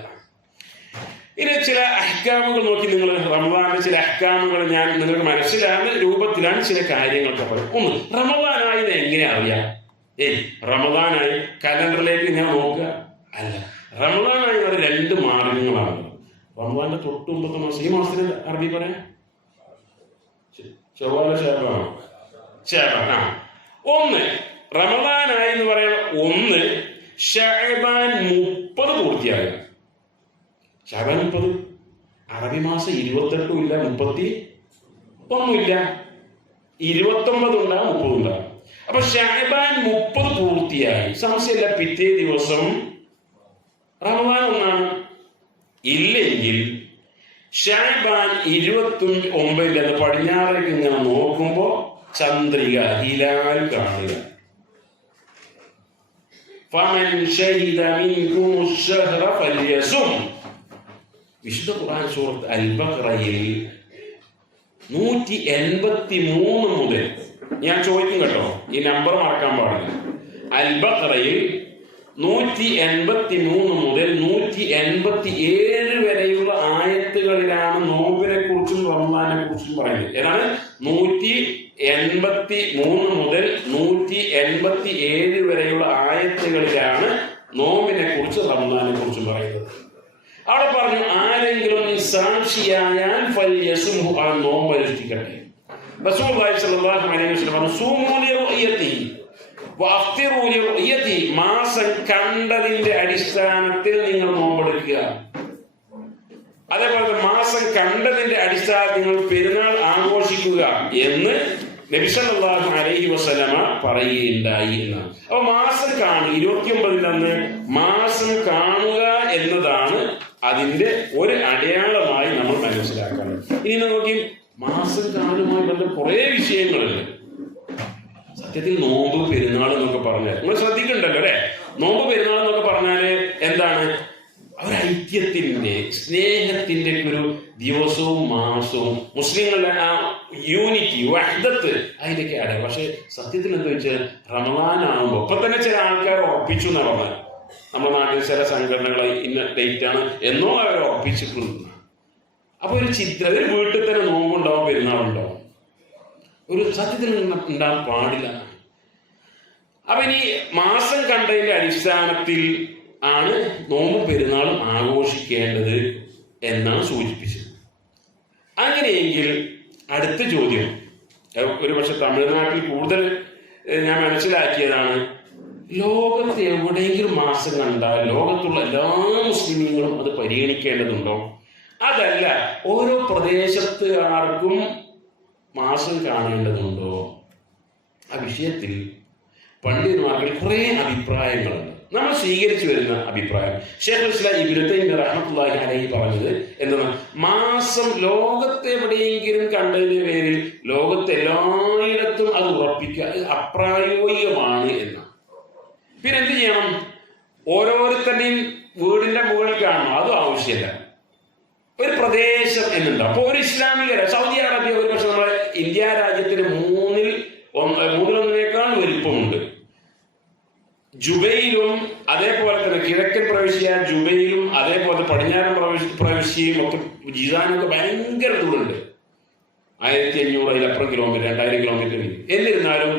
ഇനി ചില അഹ്കാമുകൾ നോക്കി, നിങ്ങൾ റമദാന്റെ ചില അഹ്കാമുകൾ ഞാൻ നിങ്ങൾക്ക് മനസ്സിലാകുന്ന രൂപത്തിലാണ് ചില കാര്യങ്ങളൊക്കെ പറയും. 1, റമദാനായത് എങ്ങനെ അറിയാം? റമദാനായി കലണ്ടറിലേക്ക് ഞാൻ നോക്കുക അല്ല, റമദാനായി അത് 2 മാർഗങ്ങളാണ്. റമദാന്റെ തൊട്ട് മുമ്പത്തെ മാസം, ഈ മാസത്തിന് അറബി പറയാം ഷഅബാൻ. 1 റമദാനായി എന്ന് പറയുന്നത് 1 ഷഅബാൻ 30 പൂർത്തിയാകുക. ഷഅബാൻ 30, അറബി മാസം 28 ഇല്ല, 31 ഇല്ല, 29 ഉണ്ടാകും, 30 ഉണ്ടാകും. അപ്പൊ ഷഅബാൻ 30 പൂർത്തിയായി, സംശയമില്ല പിറ്റേ ദിവസം റമദാൻ 1 ഇല്ലെങ്കിൽ ഷഅബാൻ 29 എന്ന് പടിഞ്ഞാറേക്ക് ഇങ്ങനെ നോക്കുമ്പോ ചന്ദ്രിക ഹിലാൽ കാണുക. ഫമൻ ശഹിദ മിൻകും അശ്ശഹ്റ ഫൽയസും. വിശുദ്ധ ഖുർആൻ സൂറത്ത് അൽ-ബഖറയിൽ 183 മുതൽ, ഞാൻ ചോദിക്കും കേട്ടോ, ഈ നമ്പർ മറക്കാൻ പാടില്ല. അൽ-ബഖറയിൽ 183 മുതൽ 187 വരെയുള്ള ആയത്തുകളിലാണ് നോമ്പിനെ കുറിച്ചും റമദാനെ കുറിച്ചും പറയുന്നത്. ഏതാണ്? 183 മുതൽ 187 വരെയുള്ള ആയത്തുകളിലാണ് നോമ്പിനെ കുറിച്ച് റമദാനെ കുറിച്ചും പറയുന്നത്. അവിടെ പറഞ്ഞു, ആരെങ്കിലും സാക്ഷിയായാൽ ഫൽയസുംഹു, ആ നോമ്പ് അനുഷ്ഠിക്കട്ടെ. റസൂലുള്ളാഹി സ്വല്ലല്ലാഹു അലൈഹി വസല്ലം പറഞ്ഞു, സൂമൂ ലിറുഅയതി വഅഫ്തിറൂ ലിറുഅയതി, മാസം കണ്ടതിന്റെ അടിസ്ഥാനത്തിൽ നിങ്ങൾ നോമ്പെടുക്കുക. അതേപോലെ മാസം കണ്ടതിന്റെ അടിസ്ഥാനത്തിൽ നിങ്ങൾ പെരുന്നാൾ ആഘോഷിക്കുക എന്ന് നബി സല്ലല്ലാഹു അലൈഹി വസല്ലമ പറയുകയുണ്ടായി എന്നാണ്. അപ്പൊ മാസം കാണുക, 29 മാസം കാണുക എന്നതാണ് അതിന്റെ ഒരു അടയാളമായി നമ്മൾ മനസ്സിലാക്കണം. ഇനി നോക്കി, മാസം കാണുമായി ബന്ധപ്പെട്ട കുറെ വിഷയങ്ങളുണ്ട്. സത്യത്തിൽ നോമ്പ് പെരുന്നാൾ എന്നൊക്കെ പറഞ്ഞാൽ നിങ്ങൾ ശ്രദ്ധിക്കണ്ടല്ലോ അല്ലെ. നോമ്പ് പെരുന്നാൾ എന്നൊക്കെ പറഞ്ഞാല് എന്താണ്? ഒരു ഐക്യത്തിന്റെ, സ്നേഹത്തിന്റെ ഒരു ദിവസവും മാസവും, മുസ്ലിങ്ങളുടെ ആ യൂണിറ്റി, വഹ്ദത്ത്, അതിന്റെയൊക്കെ അടയാളം. പക്ഷെ സത്യത്തിൽ എന്താ വെച്ചാൽ റമദാൻ ആകുമ്പോൾ ഇപ്പൊ തന്നെ ചില ആൾക്കാർ ഉറപ്പിച്ചു എന്നാണ് പറഞ്ഞത്. നമ്മുടെ നാട്ടിൽ ചില സംഘടനകൾ ഇന്ന ഡേറ്റ് ആണ് എന്നോ അവർ ഉറപ്പിച്ചിട്ടുണ്ട്. അപ്പൊ ഒരു ചിത്രം, ഒരു വീട്ടിൽ തന്നെ നോമ്പുണ്ടാവും, പെരുന്നാളുണ്ടാവും. ഒരു സത്യത്തിൽ ഉണ്ടാകാൻ പാടില്ല. അപ്പൊ ഇനി മാസം കണ്ടതിന്റെ അടിസ്ഥാനത്തിൽ ആണ് നോമ്പും പെരുന്നാളും ആഘോഷിക്കേണ്ടത് എന്നാണ് സൂചിപ്പിച്ചത്. അങ്ങനെയെങ്കിൽ അടുത്ത ചോദ്യം, ഒരു പക്ഷെ തമിഴ്നാട്ടിൽ കൂടുതൽ ഞാൻ മനസ്സിലാക്കിയതാണ്, ലോകത്ത് എവിടെയെങ്കിലും മാസം കണ്ടാൽ ലോകത്തുള്ള എല്ലാ മുസ്ലിമീങ്ങളും അത് പരിഗണിക്കേണ്ടതുണ്ടോ? അതല്ല, ഓരോ പ്രദേശത്തുകാർക്കും മാസം കാണേണ്ടതുണ്ടോ? ആ വിഷയത്തിൽ പണ്ഡിതന്മാർക്ക് കുറെ അഭിപ്രായങ്ങളുണ്ട്. നമ്മൾ സ്വീകരിച്ചു വരുന്ന അഭിപ്രായം, ശൈഖുൽ ഇസ്ലാം ഇബ്നു തൈമിയ്യ റഹ്മത്തുള്ളാഹി അലൈഹി പറഞ്ഞത് എന്താണ്? മാസം ലോകത്തെവിടെയെങ്കിലും കണ്ടതിന്റെ പേരിൽ ലോകത്തെല്ലായിടത്തും അത് ഉറപ്പിക്കുക അപ്രായോഗികമാണ് എന്നാണ്. പിന്നെ എന്ത് ചെയ്യണം? ഓരോരുത്തരുടെയും വീടിന്റെ മുകളിൽ കാണണം, അതും ആവശ്യമില്ല. ഒരു പ്രദേശം എന്നുണ്ട്. അപ്പൊ ഒരു ഇസ്ലാമിക സൗദി അറേബ്യ ഒരു പക്ഷെ നമ്മുടെ ഇന്ത്യ രാജ്യത്തിന് മൂന്നിലൊന്നിനേക്കാൾ വലിപ്പമുണ്ട്. ജുബൈലും അതേപോലെ തന്നെ കിഴക്കൻ പ്രവിശ്യ ജുബൈലും അതേപോലെ പടിഞ്ഞാറൻ പ്രവിശ്യയും ഒക്കെ ജിസാനും ഒക്കെ ഭയങ്കര ദൂരമുണ്ട്. 1500 അതിലപ്പുറം കിലോമീറ്റർ, 2000 കിലോമീറ്റർ. എന്നിരുന്നാലും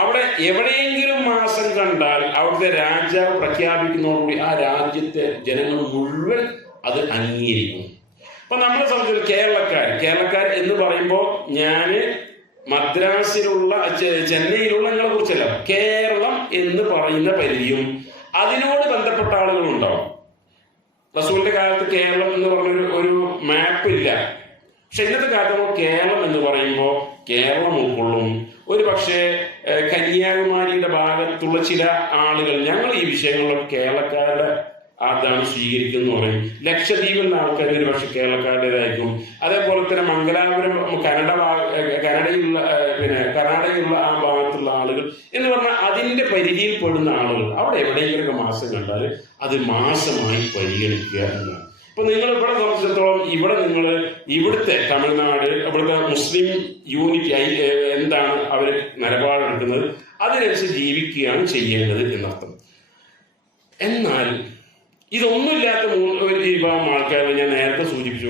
അവിടെ എവിടെയെങ്കിലും മാസം കണ്ടാൽ അവിടുത്തെ രാജാവ് പ്രഖ്യാപിക്കുന്നതോടുകൂടി ആ രാജ്യത്തെ ജനങ്ങൾ മുഴുവൻ അത് അംഗീകരിക്കും. അപ്പൊ നമ്മളെ സംബന്ധിച്ച് കേരളക്കാർ എന്ന് പറയുമ്പോൾ ഞാൻ മദ്രാസിലുള്ള ചെന്നൈയിലുള്ള നിങ്ങളെ കുറിച്ചല്ല, കേരളം എന്ന് പറയുന്ന പരിധിയും അതിനോട് ബന്ധപ്പെട്ട ആളുകളുണ്ടാവും. റസൂലിന്റെ കാലത്ത് കേരളം എന്ന് പറഞ്ഞൊരു ഒരു മാപ്പ് ഇല്ല. പക്ഷെ ഇന്നത്തെ കാലത്ത് കേരളം എന്ന് പറയുമ്പോൾ കേരളം ഉൾക്കൊള്ളും. ഒരു പക്ഷേ കന്യാകുമാരിയുടെ ഭാഗത്തുള്ള ചില ആളുകൾ ഞങ്ങൾ ഈ വിഷയങ്ങളിലൊക്കെ കേരളക്കാരുടെ അതാണ് സ്വീകരിക്കുന്നു പറയും. ലക്ഷദ്വീപിലുള്ള ആൾക്കാർ ഒരു പക്ഷെ കേരളക്കാരുടേതായിരിക്കും. അതേപോലെ തന്നെ മംഗലാപുരം കർണാടകയിലുള്ള ആ ഭാഗത്തുള്ള ആളുകൾ എന്ന് പറഞ്ഞാൽ അതിന്റെ പരിധിയിൽ പെടുന്ന ആളുകൾ അവിടെ എവിടെയെങ്കിലൊക്കെ മാസം കണ്ടാൽ അത് മാസമായി പരിഗണിക്കുക എന്നാണ്. ഇപ്പൊ നിങ്ങൾ ഇവിടെ സംബന്ധിച്ചിടത്തോളം ഇവിടെ നിങ്ങൾ ഇവിടുത്തെ തമിഴ്നാട് ഇവിടുത്തെ മുസ്ലിം യൂണിറ്റ് എന്താണ് അവർ നിലപാടെടുക്കുന്നത് അതിനനുസരിച്ച് ജീവിക്കുകയാണ് ചെയ്യേണ്ടത് എന്നർത്ഥം. എന്നാൽ ഇതൊന്നുമില്ലാത്ത ഒരു വിഭാഗം ആൾക്കാരെ ഞാൻ നേരത്തെ സൂചിപ്പിച്ചു,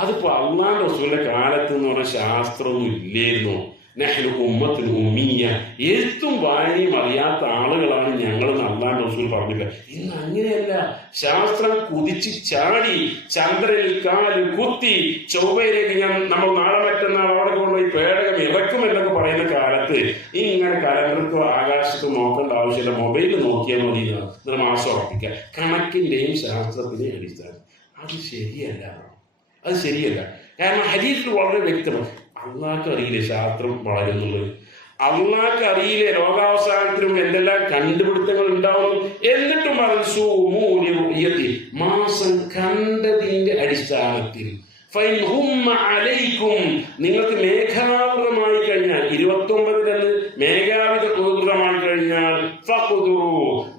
അതിപ്പോ അള്ളാഹുവിന്റെ റസൂലിന്റെ കാലത്ത് എന്ന് പറഞ്ഞ ശാസ്ത്രമൊന്നും ഇല്ലായിരുന്നു. നഹ്നു ഉമ്മത്തുൽ ഉമ്മിയ്യ, എഴുത്തും വായനയും അറിയാത്ത ആളുകളാണ് ഞങ്ങൾ അള്ളാഹുവിന്റെ റസൂൽ പറഞ്ഞില്ല. ഇന്ന് അങ്ങനെയല്ല. ശാസ്ത്രം കുതിച്ച് ചാടി ചന്ദ്രനിൽ കാല് കുത്തി ചൊവ്വയിലേക്ക് നമ്മൾ നാളെ മറ്റന്നാൾ അവിടെ കൊണ്ടുപോയി പേടകം ഇറക്കും എന്നൊക്കെ പറയുന്ന കാലത്ത് ഇങ്ങനെ കലണ്ടർക്കോ ആകാശത്തോ നോക്കേണ്ട ആവശ്യമില്ല, മൊബൈലിൽ നോക്കിയാൽ മതി എന്നാണ് മാസം ഉറപ്പിക്കുക. കണക്കിന്റെയും ശാസ്ത്രത്തിന്റെയും അടിസ്ഥാനം അത് ശരിയല്ല. കാരണം ഹദീസിൽ വളരെ വ്യക്തമാണ്. അള്ളാഹ്ക്ക് അറിയില്ലേ ശാസ്ത്രം വളരുന്നുള്ളത്, അള്ളാഹ്ക്ക് അറിയില്ലേ ലോകാവസാനത്തിലും എന്തെല്ലാം കണ്ടുപിടുത്തങ്ങൾ ഉണ്ടാവുന്നു. എന്നിട്ടും പറഞ്ഞു മാസം കണ്ടതിന്റെ അടിസ്ഥാനത്തിൽ നിങ്ങൾക്ക് മേഘാവൃതമായി കഴിഞ്ഞാൽ 29 മേഘാവൃതമായി കഴിഞ്ഞാൽ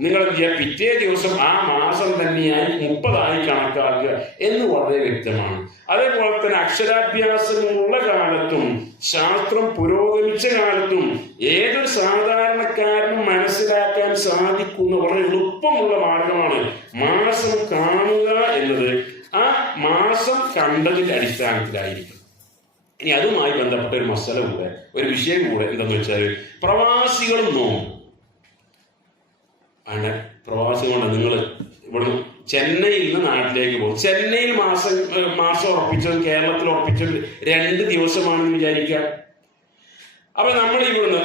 നിങ്ങൾ പിറ്റേ ദിവസം ആ മാസം തന്നെയായി 30 കണക്കാക്കുക എന്ന് വളരെ വ്യക്തമാണ്. അതേപോലെ തന്നെ അക്ഷരാഭ്യാസമുള്ള കാലത്തും ശാസ്ത്രം പുരോഗമിച്ച കാലത്തും ഏതൊരു സാധാരണക്കാരനും മനസ്സിലാക്കാൻ സാധിക്കുന്ന വളരെ എളുപ്പമുള്ള മാർഗമാണ് മാസം കാണുക എന്നത്. ആ മാസം കണ്ടതിന്റെ അടിസ്ഥാനത്തിലായിരിക്കും. ഇനി അതുമായി ബന്ധപ്പെട്ട ഒരു മസല കൂടെ, ഒരു വിഷയം കൂടെ എന്താന്ന് വെച്ചാൽ പ്രവാസികളും നോമ്പ്. പ്രവാസികളുണ്ട്. നിങ്ങൾ ഇവിടുന്ന് ചെന്നൈയിൽ നിന്ന് നാട്ടിലേക്ക് പോകും. ചെന്നൈയിൽ മാസം ഉറപ്പിച്ചതും കേരളത്തിൽ ഉറപ്പിച്ചതും 2 ദിവസമാണെന്ന് വിചാരിക്കുക. അപ്പൊ നമ്മൾ ഇവിടുന്ന്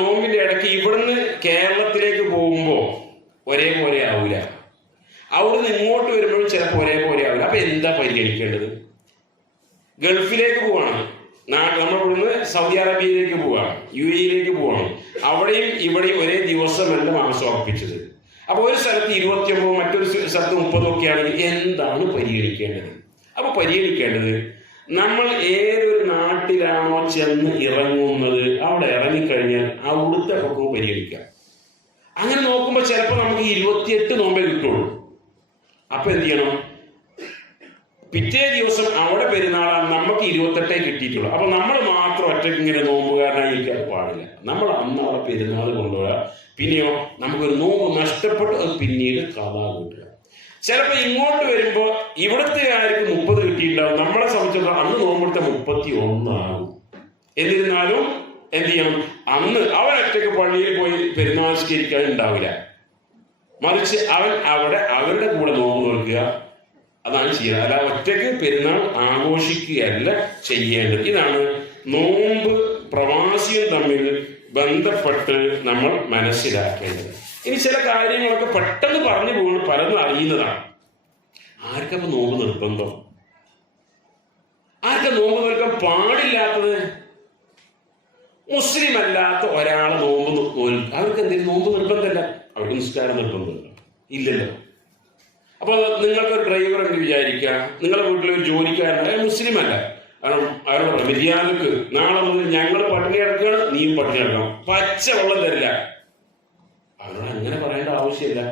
നോമ്പിന്റെ ഇടയ്ക്ക് ഇവിടുന്ന് കേരളത്തിലേക്ക് പോകുമ്പോ ഒരേപോലെ ആവൂല, അവിടുന്ന് ഇങ്ങോട്ട് വരുമ്പോഴും ചിലപ്പോൾ ഒരേപോലെ ആവില്ല. അപ്പൊ എന്താ പരിഗണിക്കേണ്ടത്? ഗൾഫിലേക്ക് പോവാണ്, നമ്മൾ ഇവിടുന്ന് സൗദി അറേബ്യയിലേക്ക് പോവാണ്, UAE പോവാണ്. അവിടെയും ഇവിടെയും ഒരേ ദിവസമല്ല മാസം ഉറപ്പിച്ചത്. അപ്പൊ ഒരു സ്ഥലത്ത് 29, മറ്റൊരു സ്ഥലത്ത് 30 ഒക്കെ ആണെങ്കിൽ എന്താണ് പരിഗണിക്കേണ്ടത്? അപ്പൊ പരിഗണിക്കേണ്ടത്, നമ്മൾ ഏതൊരു നാട്ടിലാണോ ചെന്ന് ഇറങ്ങുന്നത് അവിടെ ഇറങ്ങിക്കഴിഞ്ഞാൽ അവിടുത്തെ ഹുക്കം പരിഗണിക്കാം. അങ്ങനെ നോക്കുമ്പോൾ ചിലപ്പോൾ നമുക്ക് 28 നോമ്പേ കിട്ടുള്ളൂ. അപ്പൊ എന്ത് ചെയ്യണം? പിറ്റേ ദിവസം അവിടെ പെരുന്നാളാണ്, നമുക്ക് 28 കിട്ടിയിട്ടുള്ളൂ. അപ്പൊ നമ്മൾ മാത്രം ഒറ്റയ്ക്ക് ഇങ്ങനെ നോമ്പുകാരനായിരിക്കാൻ പാടില്ല. നമ്മൾ അന്ന് അവിടെ പെരുന്നാൾ കൊണ്ടുപോവുക. പിന്നെയോ നമുക്കൊരു നോമ്പ് നഷ്ടപ്പെട്ട് അത് പിന്നീട് കഥാ കൂട്ടുക. ചിലപ്പോൾ ഇങ്ങോട്ട് വരുമ്പോൾ ഇവിടുത്തെ ആർക്ക് 30 കിട്ടിയിട്ടുണ്ടാവും, നമ്മളെ സംബന്ധിച്ചിടത്തോളം അന്ന് നോമ്പെടുത്ത 31 ആകും. എന്നിരുന്നാലും എന്ത് ചെയ്യണം? അന്ന് അവൻ ഒറ്റയ്ക്ക് പള്ളിയിൽ പോയി പെരുന്നാൾ സ്കരിക്കാൻ ഉണ്ടാവില്ല. മറിച്ച് അവൻ അവിടെ അവരുടെ കൂടെ നോമ്പ് നോക്കുക, അതാണ് ചെയ്യുന്നത്. അല്ല ഒറ്റയ്ക്ക് പെരുന്നാൾ ആഘോഷിക്കുകയല്ല ചെയ്യേണ്ടത്. ഇതാണ് നോമ്പ് പ്രവാസിയും തമ്മിൽ ബന്ധപ്പെട്ട് നമ്മൾ മനസ്സിലാക്കേണ്ടത്. ഇനി ചില കാര്യങ്ങളൊക്കെ പെട്ടെന്ന് പറഞ്ഞു പോകുന്നത് പലതും അറിയുന്നതാണ്. ആർക്കപ്പോ നോമ്പ് നിർബന്ധം? ആർക്കാ നോമ്പ് നിൽക്കാൻ പാടില്ലാത്തത്? മുസ്ലിം അല്ലാത്ത ഒരാളെ നോമ്പ് അവർക്ക് എന്തെങ്കിലും നോമ്പ് നിർബന്ധമല്ല, അവർക്ക് നിസ്കാരം നിർബന്ധമില്ല, ഇല്ലല്ലോ. അപ്പൊ നിങ്ങൾക്കൊരു ഡ്രൈവർ എന്ന് വിചാരിക്കുക, നിങ്ങളുടെ വീട്ടിലൊരു ജോലിക്കാരൻ മുസ്ലിം അല്ല, കാരണം അവരോട് മര്യാദക്ക് നാളെ മുതൽ ഞങ്ങൾ പട്ടിണി കിടക്കുകയാണ്, നീയും പട്ടിണി കിടക്കണം, പച്ച വെള്ളം തരില്ല. അവരോട് അങ്ങനെ പറയേണ്ട ആവശ്യമില്ല.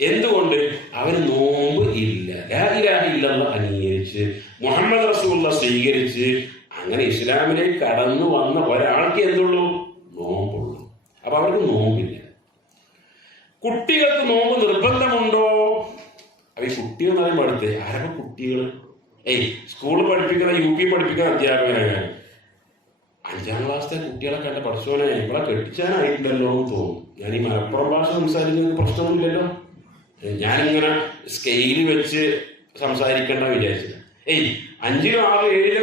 എന്തുകൊണ്ട്? അവന് നോമ്പ് ഇല്ല, ലാ ഇലാഹ ഇല്ലല്ലാഹ് അംഗീകരിച്ച് മുഹമ്മദ് റസൂലുള്ളാഹ് സ്വീകരിച്ച് അങ്ങനെ ഇസ്ലാമിലേക്ക് കടന്നു വന്ന ഒരാൾക്ക് എന്തുള്ളൂ? നോമ്പുള്ളൂ. അപ്പൊ അവർക്ക് നോമ്പില്ല. കുട്ടികൾക്ക് നോമ്പ് നിർബന്ധമുണ്ടോ? അവ കുട്ടികൾ എന്ന് പറയുമ്പോൾ അടുത്ത് ആരൊക്കെ കുട്ടികൾ? സ്കൂളിൽ പഠിപ്പിക്കുന്ന UP പഠിപ്പിക്കുന്ന അധ്യാപകനാണ്. 5ാം ക്ലാസ്സിലെ കുട്ടികളെ കണ്ട പഠിച്ചോനെ ഇവിടെ കെട്ടിച്ചാനായിട്ടില്ലല്ലോ എന്ന് തോന്നും. ഞാൻ ഈ മലപ്പുറം ഭാഷ സംസാരിക്കുന്നത് പ്രശ്നമൊന്നുമില്ലല്ലോ, ഞാനിങ്ങനെ സ്കെയിൽ വെച്ച് സംസാരിക്കേണ്ട വിചാരിച്ചില്ല. 5, 6, 7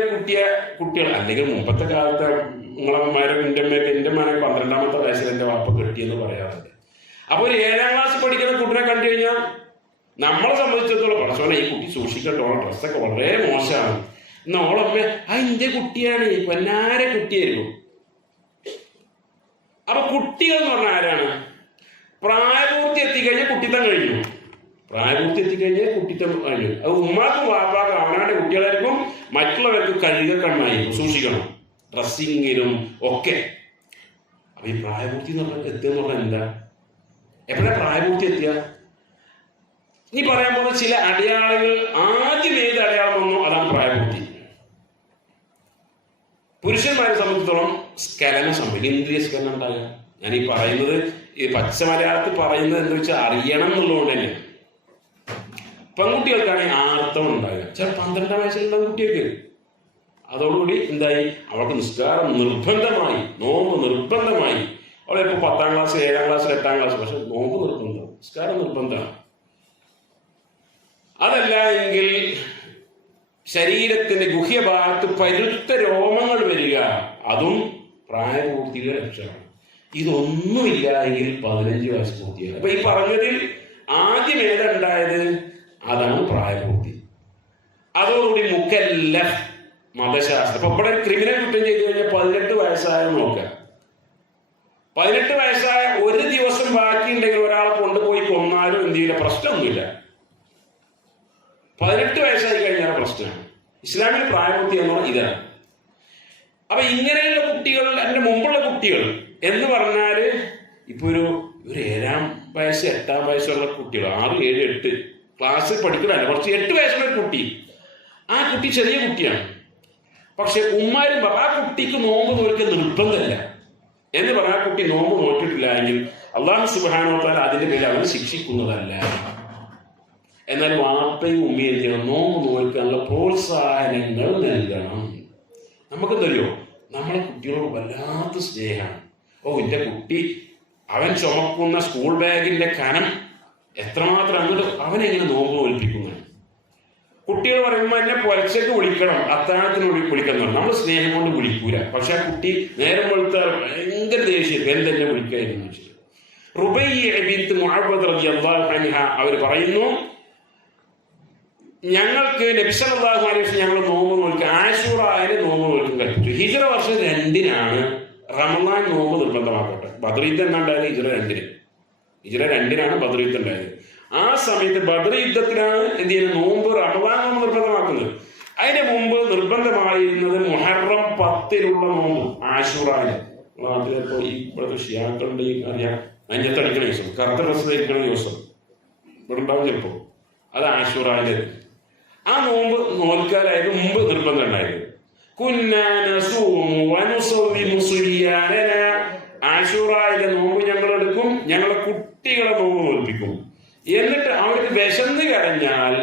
കുട്ടികൾ അല്ലെങ്കിൽ മുമ്പത്തെ കാലത്തെ നിങ്ങളമ്മമാരെ എൻ്റെ മനെ 12ാമത്തെ വയസ്സിൽ എൻ്റെ വാപ്പ കെട്ടിയെന്ന് പറയാറുണ്ട്. അപ്പൊ ഒരു 7ാം ക്ലാസ് പഠിക്കുന്ന കുട്ടിനെ കണ്ടു കഴിഞ്ഞാൽ നമ്മളെ സംബന്ധിച്ചിടത്തോളം പഠിച്ചോളെ ഈ കുട്ടി സൂക്ഷിക്കട്ടോ, ഡ്രസ്സൊക്കെ വളരെ മോശമാണ്. എന്നോളമ്മ എൻ്റെ കുട്ടിയാണ്, പൊന്നാരെ കുട്ടിയായിരിക്കും. അപ്പൊ കുട്ടികൾ എന്ന് പറഞ്ഞാൽ ആരാണ്? പ്രായപൂർത്തി എത്തിക്കഴിഞ്ഞാൽ കുട്ടിത്തം കഴിഞ്ഞു. പ്രായപൂർത്തി എത്തിക്കഴിഞ്ഞാൽ കുട്ടിത്തം കഴിഞ്ഞു. അത് ഉമ്മാക്കും വാപ്പാക്കും അവനാന്റെ കുട്ടികളായിരിക്കും, മറ്റുള്ളവർക്ക് കഴുകക്കണ്ണായിരിക്കും, സൂക്ഷിക്കണം ഡ്രസ്സിങ്ങിലും ഒക്കെ. അപ്പൊ ഈ പ്രായപൂർത്തി എന്ന് പറഞ്ഞാൽ എത്തിയെന്ന് പറഞ്ഞാൽ എന്താ? എപ്പോഴാണ് പ്രായപൂർത്തി എത്തിയ? ഇനി പറയാൻ പോകുന്ന ചില അടയാളങ്ങൾ, ആദ്യം ഏത് അടയാളം വന്നോ അതാണ് പ്രായപൂർത്തി. പുരുഷന്മാരെ സംബന്ധിച്ചിടത്തോളം സ്ഖലനം സംഭവിക്കും, ഇന്ദ്രിയ സ്ഖലനം ഉണ്ടാകുക. ഞാൻ ഈ പറയുന്നത് ഈ പച്ച മലയാളത്തിൽ പറയുന്നത് എന്താ വെച്ചാൽ അറിയണം എന്നുള്ളതുകൊണ്ട് തന്നെ. പെൺകുട്ടികൾക്കാണെങ്കിൽ ആർത്തവം ഉണ്ടാകുക. ചില 12ാം വയസ്സിലുള്ള കുട്ടികൾക്ക് അതോടുകൂടി എന്തായി? അവൾക്ക് നിസ്കാരം നിർബന്ധമായി, നോമ്പ് നിർബന്ധമായി. അവളെ ഇപ്പോൾ 10ാം ക്ലാസ്, 7ാം ക്ലാസ്, 8ാം ക്ലാസ്, പക്ഷെ നോമ്പ് നിർബന്ധം, നിസ്കാരം നിർബന്ധമാണ്. അതല്ല എങ്കിൽ ശരീരത്തിന്റെ ഗുഹ്യഭാഗത്ത് പരുത്ത രോമങ്ങൾ വരിക, അതും പ്രായപൂർത്തിയുടെ ലക്ഷണമാണ്. ഇതൊന്നുമില്ല എങ്കിൽ 15 വയസ്സ് പൂർത്തിയാകും. അപ്പൊ ഈ പറഞ്ഞതിൽ ആദ്യം ഏതുണ്ടായത്? അതാണ് പ്രായപൂർത്തി. അതോടുകൂടി മുക്കല്ലഫ് മതശാസ്ത്രം. അപ്പൊ ഇവിടെ ക്രിമിനൽ കുറ്റം ചെയ്തു കഴിഞ്ഞാൽ 18 വയസ്സായ നോക്കുക. 18 വയസ്സായ ഒരു ദിവസം ബാക്കിയുണ്ടെങ്കിൽ ഒരാളെ കൊണ്ടുപോയി കൊന്നാലും എന്ത് ചെയ്യില്ല, പ്രശ്നമൊന്നുമില്ല. 18 വയസ്സായി കഴിഞ്ഞാൽ പ്രശ്നമാണ്. ഇസ്ലാമിൽ പ്രായപൂർത്തി എന്ന് പറഞ്ഞാൽ ഇതാണ്. അപ്പൊ ഇങ്ങനെയുള്ള കുട്ടികൾ, അതിന്റെ മുമ്പുള്ള കുട്ടികൾ എന്ന് പറഞ്ഞാല് ഇപ്പൊ ഒരു 7-ാം വയസ്സ് 8-ാം വയസ്സുള്ള കുട്ടികൾ, 6, 7, 8 ക്ലാസ്സിൽ പഠിക്കുന്നതല്ല, കുറച്ച് 8 വയസ്സുള്ള ഒരു കുട്ടി, ആ കുട്ടി ചെറിയ കുട്ടിയാണ്. പക്ഷെ ഉമ്മാരും ആ കുട്ടിക്ക് നോമ്പ് നോക്കാൻ നിർബന്ധമില്ല എന്ന് പറഞ്ഞാൽ ആ കുട്ടി നോമ്പ് നോക്കിയിട്ടില്ല എങ്കിൽ അള്ളാഹു സുബ്ഹാനഹു വ തആല അതിന്റെ പേരിൽ അവനെ ശിക്ഷിക്കുന്നതല്ല. എന്നാൽ വാപ്പയും ഉമ്മയും ചെയ്യണം, നോമ്പ് നോക്കാനുള്ള പ്രോത്സാഹനങ്ങൾ നൽകണം. നമുക്ക് തരുമോ? നമ്മളെ കുട്ടികളോട് വല്ലാത്ത സ്നേഹമാണ്. എൻ്റെ കുട്ടി അവൻ ചുമക്കുന്ന സ്കൂൾ ബാഗിന്റെ കനം എത്രമാത്രം അങ്ങോട്ട് അവനെങ്ങനെ നോമ്പ് നോൽപ്പിക്കുന്നത്. കുട്ടികൾ പറയുമ്പോൾ എന്നെ പുലച്ചക്ക് വിളിക്കണം, അത്താഴത്തിന് വിളിക്കണം, നമ്മൾ സ്നേഹം കൊണ്ട് വിളിക്കൂല. പക്ഷെ ആ കുട്ടി നേരം വെളുത്താൽ ഭയങ്കര ദേഷ്യം, എന്തെന്നെ വിളിക്കായിരുന്നു വെച്ചിട്ട്. റുബയ്യ ബിൻത് മുഅവ്വദ് റളിയല്ലാഹു അൻഹ അവർ പറയുന്നു, ഞങ്ങൾക്ക് നബി സല്ലല്ലാഹു അലൈഹി വസല്ലം ഞങ്ങൾ നോമ്പ് നോൽക്കുക, ആശൂറയിലെ നോമ്പ് നോൽക്കും കൽപ്പിച്ചു. ഹിജ്റ വർഷം 2-നാണ് റമളാൻ നോമ്പ് നിർബന്ധമാക്കട്ടെ. ബദ്ർ യുദ്ധം ഉണ്ടായത് ഹിജ്റ 2-ന്. ഹിജ്റ 2-നാണ് ബദ്ർ യുദ്ധം ഉണ്ടായത്. ആ സമയത്ത് ബദ്ർ യുദ്ധത്തിലാണ് എന്ത് ചെയ്യുന്നത്, നോമ്പ് റമളാൻ നോമ്പ് നിർബന്ധമാക്കുന്നത്. അതിന് മുമ്പ് നിർബന്ധമായിരുന്നത് മുഹറം 10-ലുള്ള നോമ്പ്, ആശൂറയിലെ. നാട്ടിൽ ഇപ്പോൾ ഇപ്പോഴത്തെ ഷിയാക്കളുടെ അറിയാം, മഞ്ഞത്തടിക്കണ ദിവസം, കറുത്ത ഡ്രസ്സ് ധരിക്കണ ദിവസം ഇവിടെ ഉണ്ടാവും ചിലപ്പോൾ, അത് ആശൂറയിലെ. ആ നോമ്പ് നോൽക്കാലായത് മുമ്പ് നിർബന്ധം ഉണ്ടായിരുന്നു. ആശൂറയിലെ നോമ്പ് ഞങ്ങൾ എടുക്കും, ഞങ്ങളെ കുട്ടികളെ നോമ്പ് നോൽപ്പിക്കും. എന്നിട്ട് അവർക്ക് വിശന്ന് കരഞ്ഞാൽ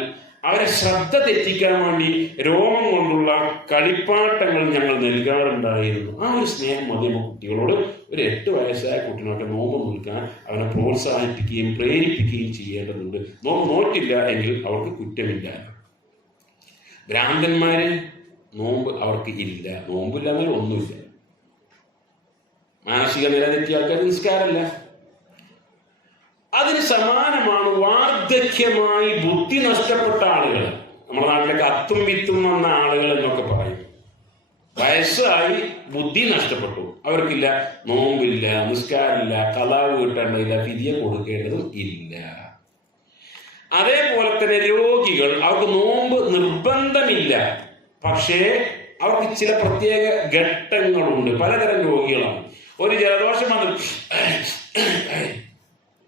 അവരെ ശ്രദ്ധ തെറ്റിക്കാൻ വേണ്ടി രോമം കൊണ്ടുള്ള കളിപ്പാട്ടങ്ങൾ ഞങ്ങൾ നൽകാറുണ്ടായിരുന്നു. ആ ഒരു സ്നേഹം മതി കുട്ടികളോട്. ഒരു 8 വയസ്സായ കുട്ടിനൊക്കെ നോമ്പ് നോൽക്കാൻ അവനെ പ്രോത്സാഹിപ്പിക്കുകയും പ്രേരിപ്പിക്കുകയും ചെയ്യേണ്ടതുണ്ട്. നോമ്പ് നോക്കില്ല എങ്കിൽ അവർക്ക് കുറ്റമില്ല. ഭ്രാന്തന്മാര് നോമ്പ് അവർക്ക് ഇല്ല, നോമ്പില്ല എന്നാൽ ഒന്നുമില്ല. മാനസിക നില തെറ്റിയ ആൾക്കാർ നിസ്കാരമില്ല. അതിന് സമാനമാണ് വാർദ്ധക്യമായി ബുദ്ധി നഷ്ടപ്പെട്ട ആളുകൾ. നമ്മുടെ നാട്ടിലൊക്കെ അത്തും വിത്തും വന്ന ആളുകൾ എന്നൊക്കെ പറയും. വയസ്സായി ബുദ്ധി നഷ്ടപ്പെട്ടു, അവർക്കില്ല നോമ്പില്ല, നിസ്കാരമില്ല, ഖളാവ് കിട്ടേണ്ടതില്ല, ഫിദിയ കൊടുക്കേണ്ടതും ഇല്ല. അതേപോലെ തന്നെ രോഗികൾ, അവർക്ക് നോമ്പ് നിർബന്ധമില്ല, പക്ഷേ അവർക്ക് ചില പ്രത്യേക ഘട്ടങ്ങളുണ്ട്. പലതരം രോഗികളാണ്. ഒരു ജലദോഷം വന്ന്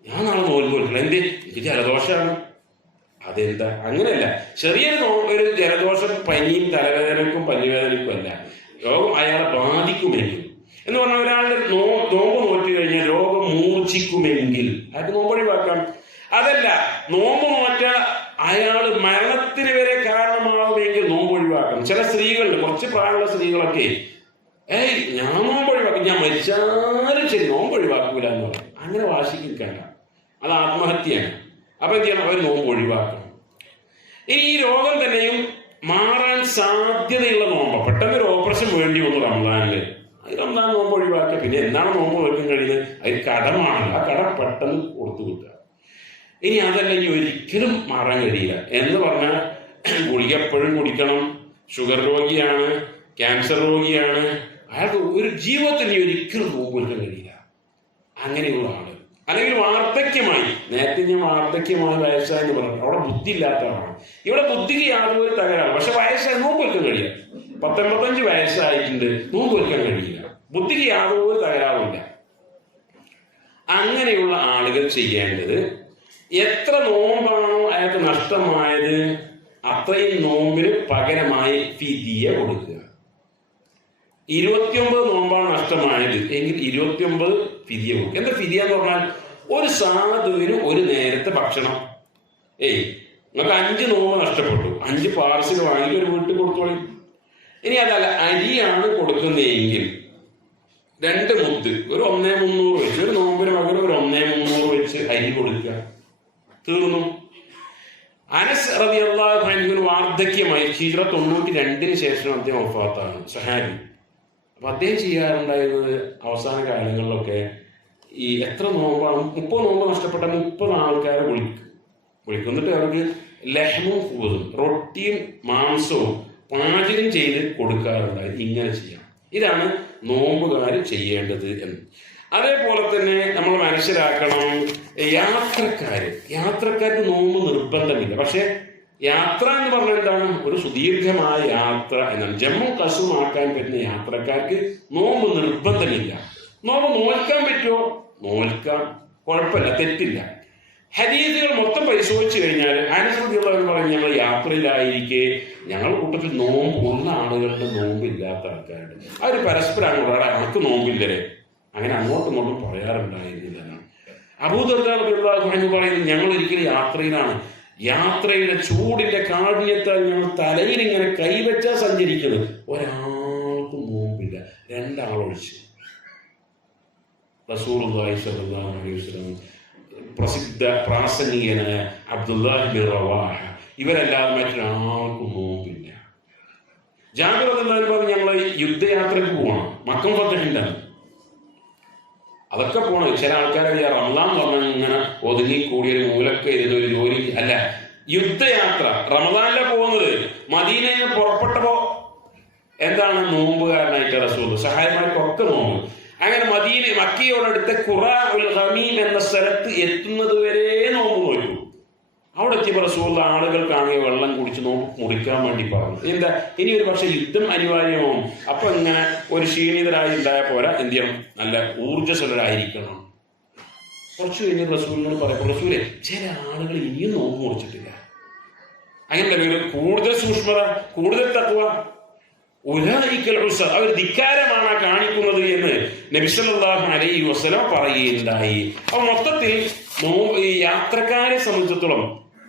ഞാൻ നാളെ നോമ്പ് നോക്കണം, എന്ത് എനിക്ക് ജലദോഷമാണ്. അതെന്താ? അങ്ങനെയല്ല. ഒരു ജലദോഷം പനിയും തലവേദനക്കും പല്ലുവേദനക്കും അല്ല, രോഗം അയാളെ ബാധിക്കുമെങ്കിൽ എന്ന് പറഞ്ഞാൽ ഒരാളുടെ നോമ്പ് നോറ്റി കഴിഞ്ഞാൽ രോഗം മൂർച്ഛിക്കുമെങ്കിൽ അയാൾക്ക് നോമ്പ് ഒഴിവാക്കാം. അതല്ല, നോമ്പ് നോറ്റാൽ അയാൾ മരണത്തിന് വരെ കാരണമാകുമെങ്കിൽ നോമ്പ് ഒഴിവാക്കണം. ചില സ്ത്രീകളിൽ, കുറച്ച് പ്രായമുള്ള സ്ത്രീകളൊക്കെ ഞാൻ നോമ്പ് ഒഴിവാക്കും, ഞാൻ മരിച്ചാലും ശരി നോമ്പ് ഒഴിവാക്കൂല എന്ന് പറയും. അങ്ങനെ വാശിക്ക് നിൽക്കണ്ട, അത് ആത്മഹത്യയാണ്. അപ്പൊ എന്ത് ചെയ്യണം? അവർ നോമ്പ് ഒഴിവാക്കണം. ഇനി ഈ രോഗം തന്നെയും മാറാൻ സാധ്യതയുള്ള നോമ്പ്, പെട്ടെന്ന് ഒരു ഓപ്പറേഷൻ വേണ്ടി വന്നു റമദാനില്, റമദാൻ നോമ്പ് ഒഴിവാക്കുക. പിന്നെ എന്താണ് നോമ്പ് നോക്കാൻ കഴിയുന്നത്? അത് കടമാണല്ലോ, ആ കടം പെട്ടെന്ന് കൊടുത്തു കിട്ടുക. ഇനി അതല്ലെങ്കിൽ ഒരിക്കലും മാറാൻ കഴിയില്ല എന്ന് പറഞ്ഞാൽ ഗുളിക എപ്പോഴും കുടിക്കണം, ഷുഗർ രോഗിയാണ്, ക്യാൻസർ രോഗിയാണ്, അയാൾക്ക് ഒരു ജീവിതത്തിൽ ഒരിക്കലും നോമ്പ് എടുക്കാൻ കഴിയില്ല. അങ്ങനെയുള്ള ആള്. അല്ലെങ്കിൽ വാർദ്ധക്യമായി, നേരത്തെ ഞാൻ വാർദ്ധക്യമായി വയസ്സായെന്ന് പറഞ്ഞു, അവിടെ ബുദ്ധി ഇല്ലാത്ത ആളാണ്. ഇവിടെ ബുദ്ധിക്ക് യാതൊരു തകരാറ്, പക്ഷെ വയസ്സായി നോമ്പ് എടുക്കാൻ കഴിയില്ല. 19-25 വയസ്സായിട്ടുണ്ട്, നോമ്പ് എടുക്കാൻ കഴിയില്ല, ബുദ്ധിക്ക് യാതൊരു തകരാറില്ല. അങ്ങനെയുള്ള ആളുകൾ ചെയ്യേണ്ടത്, എത്ര നോമ്പാണോ അയാൾക്ക് നഷ്ടമായത് അത്രയും നോമ്പിന് പകരമായി ഫിദിയ കൊടുക്കുക. 29 നോമ്പാണ് നഷ്ടമായത് എങ്കിൽ 29 ഫിദിയ കൊടുക്കുക. എന്താ ഫിദിയ എന്ന് പറഞ്ഞാൽ? ഒരു സാധുവിന് ഒരു നേരത്തെ ഭക്ഷണം. നിങ്ങൾക്ക് 5 നോമ്പ് നഷ്ടപ്പെട്ടു, 5 പാർസൽ വാങ്ങി ഒരു വീട്ടിൽ കൊടുത്തോളി. ഇനി അതല്ല, അരിയാണ് കൊടുക്കുന്നതെങ്കിൽ 2 മുദ്ദ്, ഒരു 1,300 വെച്ച്, ഒരു നോമ്പിന് പകരം ഒരു 1,300 വെച്ച് അരി കൊടുക്കുക, തീർന്നു. അനസ് റളിയല്ലാഹു അൻഹു വാർദ്ധക്യമായി, ഹിജ്റ 92-ന് ശേഷം അദ്ദേഹം വഫാത്താണ്, സഹാബി. അപ്പൊ അദ്ദേഹം ചെയ്യാറുണ്ടായിരുന്നത് അവസാന കാലങ്ങളിലൊക്കെ ഈ എത്ര നോമ്പാണ്, 30 നോമ്പ് നഷ്ടപ്പെട്ട 30 ആൾക്കാരെ വിളിക്കും. എന്നിട്ട് അവർക്ക് ലഹ്മും ഫൂദും, റൊട്ടിയും മാംസവും പാചകം ചെയ്ത് കൊടുക്കാറുണ്ടായി. ഇങ്ങനെ ചെയ്യാം. ഇതാണ് നോമ്പുകാർ ചെയ്യേണ്ടത് എന്ന്. അതേപോലെ തന്നെ നമ്മൾ മനസ്സിലാക്കണം, യാത്രക്കാർക്ക് നോമ്പ് നിർബന്ധമില്ല, പക്ഷെ യാത്ര എന്ന് പറഞ്ഞാൽ എന്താണ്? ഒരു സുദീർഘമായ യാത്ര എന്നാണ്. ജമ്മു കസുമാക്കാൻ പറ്റുന്ന യാത്രക്കാർക്ക് നോമ്പ് നിർബന്ധമില്ല. നോമ്പ് നോൽക്കാൻ പറ്റുമോ? നോൽക്കാം, കുഴപ്പമില്ല, തെറ്റില്ല. ഹദീസുകൾ മൊത്തം പരിശോധിച്ചു കഴിഞ്ഞാൽ അനസ് റളിയല്ലാഹു പറഞ്ഞു, ഞങ്ങൾ യാത്രയിലായിരിക്കെ ഞങ്ങളുടെ കൂട്ടത്തിൽ നോമ്പ് ഉള്ള ആളുകളുടെ നോമ്പില്ലാത്ത ആൾക്കാരുണ്ട്. അവർ പരസ്പരം അങ്ങോട്ട് അവർക്ക് നോമ്പില്ലരെ അങ്ങനെ അങ്ങോട്ടും ഇങ്ങോട്ടും പറയാറുണ്ടായിരുന്നില്ല. അബൂ ദർദാ റളിയല്ലാഹു അൻഹു പറയുന്നത്, ഞങ്ങൾ ഒരിക്കലും യാത്രയിലാണ്, യാത്രയുടെ ചൂടിന്റെ കാഠിന്യത്താൽ ഞങ്ങൾ തലയിൽ ഇങ്ങനെ കൈവച്ചാൽ സഞ്ചരിക്കുന്നത്, ഒരാൾക്കും നോമ്പില്ല, രണ്ടാളൊഴിച്ച്. റസൂലുള്ളാഹി സ്വല്ലല്ലാഹു അലൈഹി വസല്ലം, പ്രസിദ്ധ പ്രാസംഗികനായ അബ്ദുല്ലാഹി ബിൻ റവാഹ, ഇവരല്ലാതെ മറ്റൊരാൾക്കും നോമ്പില്ല. ജാബിർ റളിയല്ലാഹു അൻഹു പറഞ്ഞു, ഞങ്ങൾ യുദ്ധയാത്രയ്ക്ക് പോകണം, മക്കം ഫതഹിന്റെ അതൊക്കെ പോകണം. ചില ആൾക്കാരെ റമളാൻ പറഞ്ഞാൽ ഇങ്ങനെ ഒതുങ്ങി കൂടിയൊരു മൂലൊക്കെ ഇരുന്ന ഒരു ജോലി അല്ല. യുദ്ധയാത്ര റമളാനിലെ പോകുന്നത്. മദീനയിൽ നിന്ന് പുറപ്പെട്ടപ്പോ എന്താണ്? നോമ്പുകാരനായിട്ട് റസൂൽ, സഹായിമാർക്കൊക്കെ നോമ്പ്. അങ്ങനെ മക്കയോടടുത്ത ഖുറാ ഉൽ ഗമീം എന്ന സ്ഥലത്ത് എത്തുന്നത് വരെ നോമ്പ് നോക്കും. അവിടെ എത്തിയപ്പോൾ റസൂൽ ആളുകൾക്കാണെങ്കിൽ വെള്ളം കുടിച്ച് നോമ്പ് മുറിക്കാൻ വേണ്ടി പറഞ്ഞു. എന്താ, ഇനി ഒരു പക്ഷെ യുദ്ധം അനിവാര്യമാവും. അപ്പൊ ഇങ്ങനെ ഒരു ക്ഷീണിതരായി ഉണ്ടായ പോരാ, എന്ത് ചെയ്യണം? നല്ല ഊർജ്ജസ്വലരായിരിക്കണം. കുറച്ച് കഴിഞ്ഞ് റസൂലിനോട് പറയുമ്പോൾ, റസൂലെ, ചില ആളുകൾ ഇനിയും നോമ്പ് മുറിച്ചിട്ടില്ല. അങ്ങനെ കൂടുതൽ സൂക്ഷ്മത, കൂടുതൽ തഖ്വ, അവർ ധിക്കാരമാണ് കാണിക്കുന്നത് എന്ന് നബി സല്ലല്ലാഹു അലൈഹി വസല്ലം പറയുകയുണ്ടായി. അപ്പൊ മൊത്തത്തിൽ ഈ യാത്രക്കാരെ സംബന്ധിച്ചിടത്തോളം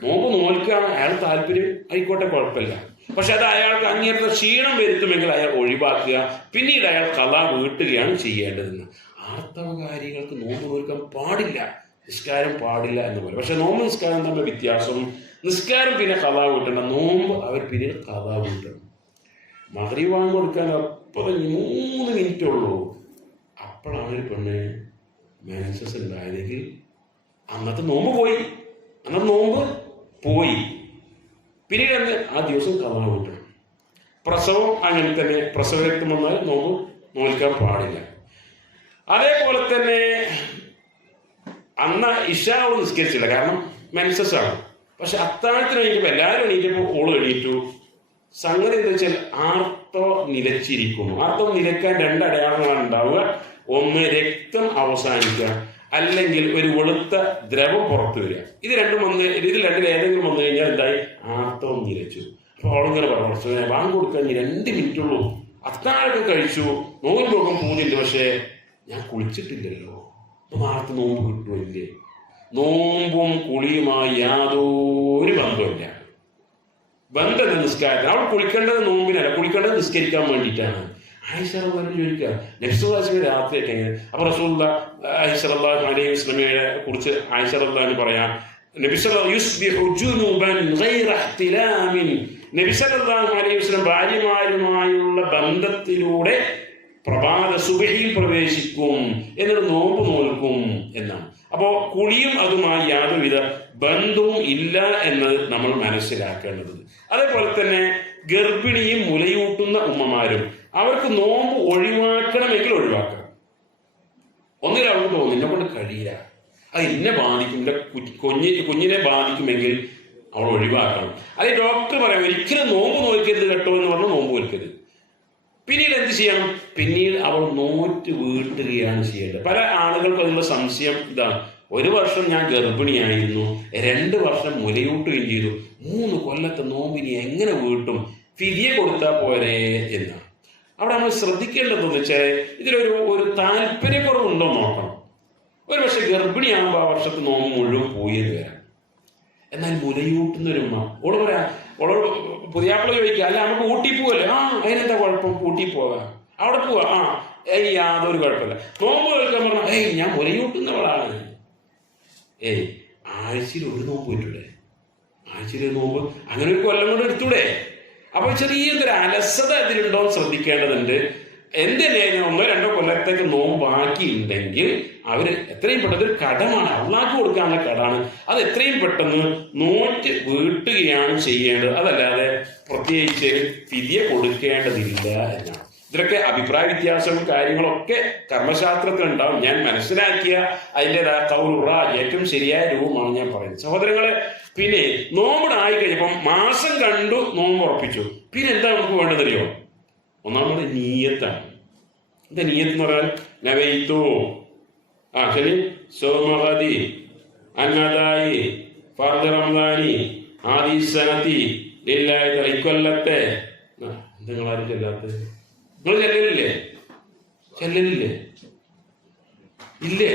നോമ്പ് നോൽക്കാൻ അയാൾ താല്പര്യം ആയിക്കോട്ടെ, കുഴപ്പമില്ല. പക്ഷെ അത് അയാൾക്ക് അങ്ങേറ്റ ക്ഷീണം വരുത്തുമെങ്കിൽ അയാൾ ഒഴിവാക്കുക, പിന്നീട് അയാൾ ഖളാ വീട്ടുകയാണ് ചെയ്യേണ്ടതെന്ന്. ആർത്തവകാരികൾക്ക് നോമ്പ് നോൽക്കാൻ പാടില്ല, നിസ്കാരം പാടില്ല എന്ന് പറയും. പക്ഷെ നോമ്പ് നിസ്കാരം തമ്മിൽ വ്യത്യാസം. നിസ്കാരം പിന്നെ ഖളാ വീട്ടണം, നോമ്പ് അവർ പിന്നീട് ഖളാ വീട്ടണം. മഗ്രിബ് വാങ്ങി കൊടുക്കാൻ അപ്പോൾ 3 മിനിറ്റേ ഉള്ളൂ. അപ്പോഴാണ് ഒരു പെണ്ണ് മെൻസസ് ഉണ്ടായതെങ്കിൽ അന്നത്തെ നോമ്പ് പോയി. പിന്നീട് എന്ത്? ആ ദിവസം ഖളാ വീട്ടണം. പ്രസവം അങ്ങനെ തന്നെ, പ്രസവരക്തം വന്നാൽ നോമ്പ് നോൽക്കാൻ പാടില്ല. അതേപോലെ തന്നെ അന്ന് ഇശാവ് നിസ്കരിച്ചില്ല, കാരണം മെൻസസ് ആണ്. പക്ഷെ അത്താഴത്തിന് എണീറ്റപ്പോൾ എല്ലാവരും എണീറ്റപ്പോൾ ഓള് എണീറ്റു. സംഗതി എന്താ വെച്ചാൽ ആർത്തവം നിലച്ചിരിക്കുന്നു. ആർത്തവം നിലക്കാൻ 2 അടയാളങ്ങളാണ് ഉണ്ടാവുക. ഒന്ന്, രക്തം അവസാനിക്കുക, അല്ലെങ്കിൽ ഒരു വെളുത്ത ദ്രവം പുറത്തു വരിക. ഇതിൽ രണ്ടിൽ ഏതെങ്കിലും വന്നു കഴിഞ്ഞാൽ എന്തായി? ആർത്തവം നിലച്ചു. അപ്പൊ അവളിങ്ങനെ പറഞ്ഞു, വാങ്ങി കൊടുക്കാൻ 2 മിനിറ്റ് ഉള്ളൂ, അത്താഴൊക്കെ കഴിച്ചു, നോമ്പ് നോക്കാൻ പോകുന്നില്ല, പക്ഷേ ഞാൻ കുളിച്ചിട്ടില്ലല്ലോ, നാളത്തെ നോമ്പ് കിട്ടുമില്ലേ? നോമ്പും കുളിയുമായി യാതൊരു ബന്ധമില്ല. ബന്ധം നിസ്കാരത്തിന്. അവൾ കുളിക്കേണ്ടത് നോമ്പിനല്ല, കുളിക്കേണ്ടത് നിസ്കരിക്കാൻ വേണ്ടിയിട്ടാണ്. ആയിഷ റളിയല്ലാഹു ചോദിക്കുക, നബി സല്ലല്ലാഹു അലൈഹി വസല്ലം രാത്രിയൊക്കെ എങ്ങനെ? അപ്പൊ റസൂലുള്ളാഹി സ്വല്ലല്ലാഹു അലൈഹി വസല്ലമയെ കുറിച്ച് ആയിഷ റളിയല്ലാഹു പറയാം, നബി സല്ലല്ലാഹു യുസ്ബിഹു ജുനുബൻ ഗൈറ ഇഹ്തിലാമിൻ. നബി സല്ലല്ലാഹു അലൈഹി വസല്ലം ഭാര്യമാരുമായുള്ള ബന്ധത്തിലൂടെ പ്രഭാത സുബഹിയിൽ പ്രവേശിക്കും, എന്നിട്ട് നോമ്പ് നോൽക്കും എന്നാണ്. അപ്പോ കുളിയും അതുമായി യാതൊരുവിധ ബന്ധവും ഇല്ല എന്നത് നമ്മൾ മനസ്സിലാക്കേണ്ടത്. അതേപോലെ തന്നെ ഗർഭിണിയും മുലയൂട്ടുന്ന ഉമ്മമാരും അവർക്ക് നോമ്പ് ഒഴിവാക്കണമെങ്കിൽ ഒഴിവാക്കണം. ഒന്നിനും അവർക്ക് തോന്നും എന്നെ കൊണ്ട് കഴിയില്ല, അത് എന്നെ ബാധിക്കും, എൻ്റെ കുഞ്ഞിനെ ബാധിക്കുമെങ്കിൽ അവൾ ഒഴിവാക്കണം. അത് ഡോക്ടർ പറയാം, ഒരിക്കലും നോമ്പ് നോക്കരുത് കേട്ടോ എന്ന് പറഞ്ഞാൽ നോമ്പ് നോക്കരുത്. പിന്നീട് എന്ത് ചെയ്യണം? പിന്നീട് അവൾ നോറ്റ് വീട്ടുകയാണ് ചെയ്യേണ്ടത്. പല ആളുകൾക്കും അതിനുള്ള സംശയം ഇതാണ്, 1 വർഷം ഞാൻ ഗർഭിണിയായിരുന്നു, 2 വർഷം മുലയൂട്ടുകയും ചെയ്തു, 3 കൊല്ലത്തെ നോമ്പിനി എങ്ങനെ വീട്ടും? ഫിദിയ കൊടുത്താൽ പോരെ എന്നാണ്. അവിടെ നമ്മൾ ശ്രദ്ധിക്കേണ്ടതെന്ന് വെച്ചാൽ ഇതിലൊരു താല്പര്യക്കുറവുണ്ടോ നോക്കണം. ഒരു പക്ഷെ ഗർഭിണിയാകുമ്പോൾ ആ വർഷത്തെ നോമ്പ് മുഴുവൻ പോയി എന്ന് വരാം. എന്നാൽ മുലയൂട്ടുന്നൊരുമ്മ ഓളോട് പുതിയാപ്പിള ചോദിക്കുക, അല്ല നമുക്ക് ഊട്ടി പോവല്ലേ? അതിനെന്താ കുഴപ്പം, ഊട്ടി പോകാം, അവിടെ പോവാ, യാതൊരു കുഴപ്പമില്ല. നോമ്പ് കേൾക്കാൻ പറഞ്ഞാൽ ഞാൻ മുലയൂട്ടുന്നവളാണ്. ആഴ്ചയിൽ 1 നോമ്പ് പോയിട്ടൂടെ? ആഴ്ചയിൽ 1 നോമ്പ് അങ്ങനെ ഒരു കൊല്ലം കൊണ്ട് എടുത്തൂടെ? അപ്പൊ ചെറിയൊരു അലസത ഇതിലുണ്ടോ ശ്രദ്ധിക്കേണ്ടതുണ്ട്. എന്തിനായാലും 1-2 കൊല്ലത്തേക്ക് നോമ്പ് ബാക്കിയുണ്ടെങ്കിൽ അവര് എത്രയും പെട്ടെന്ന്, ഒരു കടമാണ്, അള്ളാഹ്ക്ക് കൊടുക്കാനുള്ള കടമാണ്, അത് എത്രയും പെട്ടെന്ന് നോറ്റ് വീട്ടുകയാണ് ചെയ്യേണ്ടത്. അതല്ലാതെ പ്രത്യേകിച്ച് ഫിദിയ കൊടുക്കേണ്ടതില്ല എന്നാണ്. ഇതിലൊക്കെ അഭിപ്രായ വ്യത്യാസവും കാര്യങ്ങളൊക്കെ കർമ്മശാസ്ത്രത്തിൽ ഉണ്ടാവും. ഞാൻ മനസ്സിലാക്കിയ അതിൻ്റെതായ കൗറുറ ഏറ്റവും ശരിയായ രൂപമാണ് ഞാൻ പറയുന്നത്. സഹോദരങ്ങളെ, പിന്നെ നോമ്പിടായി കഴിഞ്ഞപ്പം മാസം കണ്ടു നോമ്പ് ഉറപ്പിച്ചു. പിന്നെ എന്താ നമുക്ക് വേണ്ടതറിയോ? ഒന്നാമത് നീയത്താണ്. എന്താ നീയത്ത് എന്ന് പറഞ്ഞാൽ നവൈത്തു ശരി സോമഗദി അന്നദായി ഫർദ് റമദാനി ആദി സനതി ലില്ലാഹി ഇക്കൊല്ലത്തെ നിങ്ങളാരും ചെല്ലാത്തത്? നിങ്ങൾ ചെല്ലലില്ലേ? ഇല്ലേ?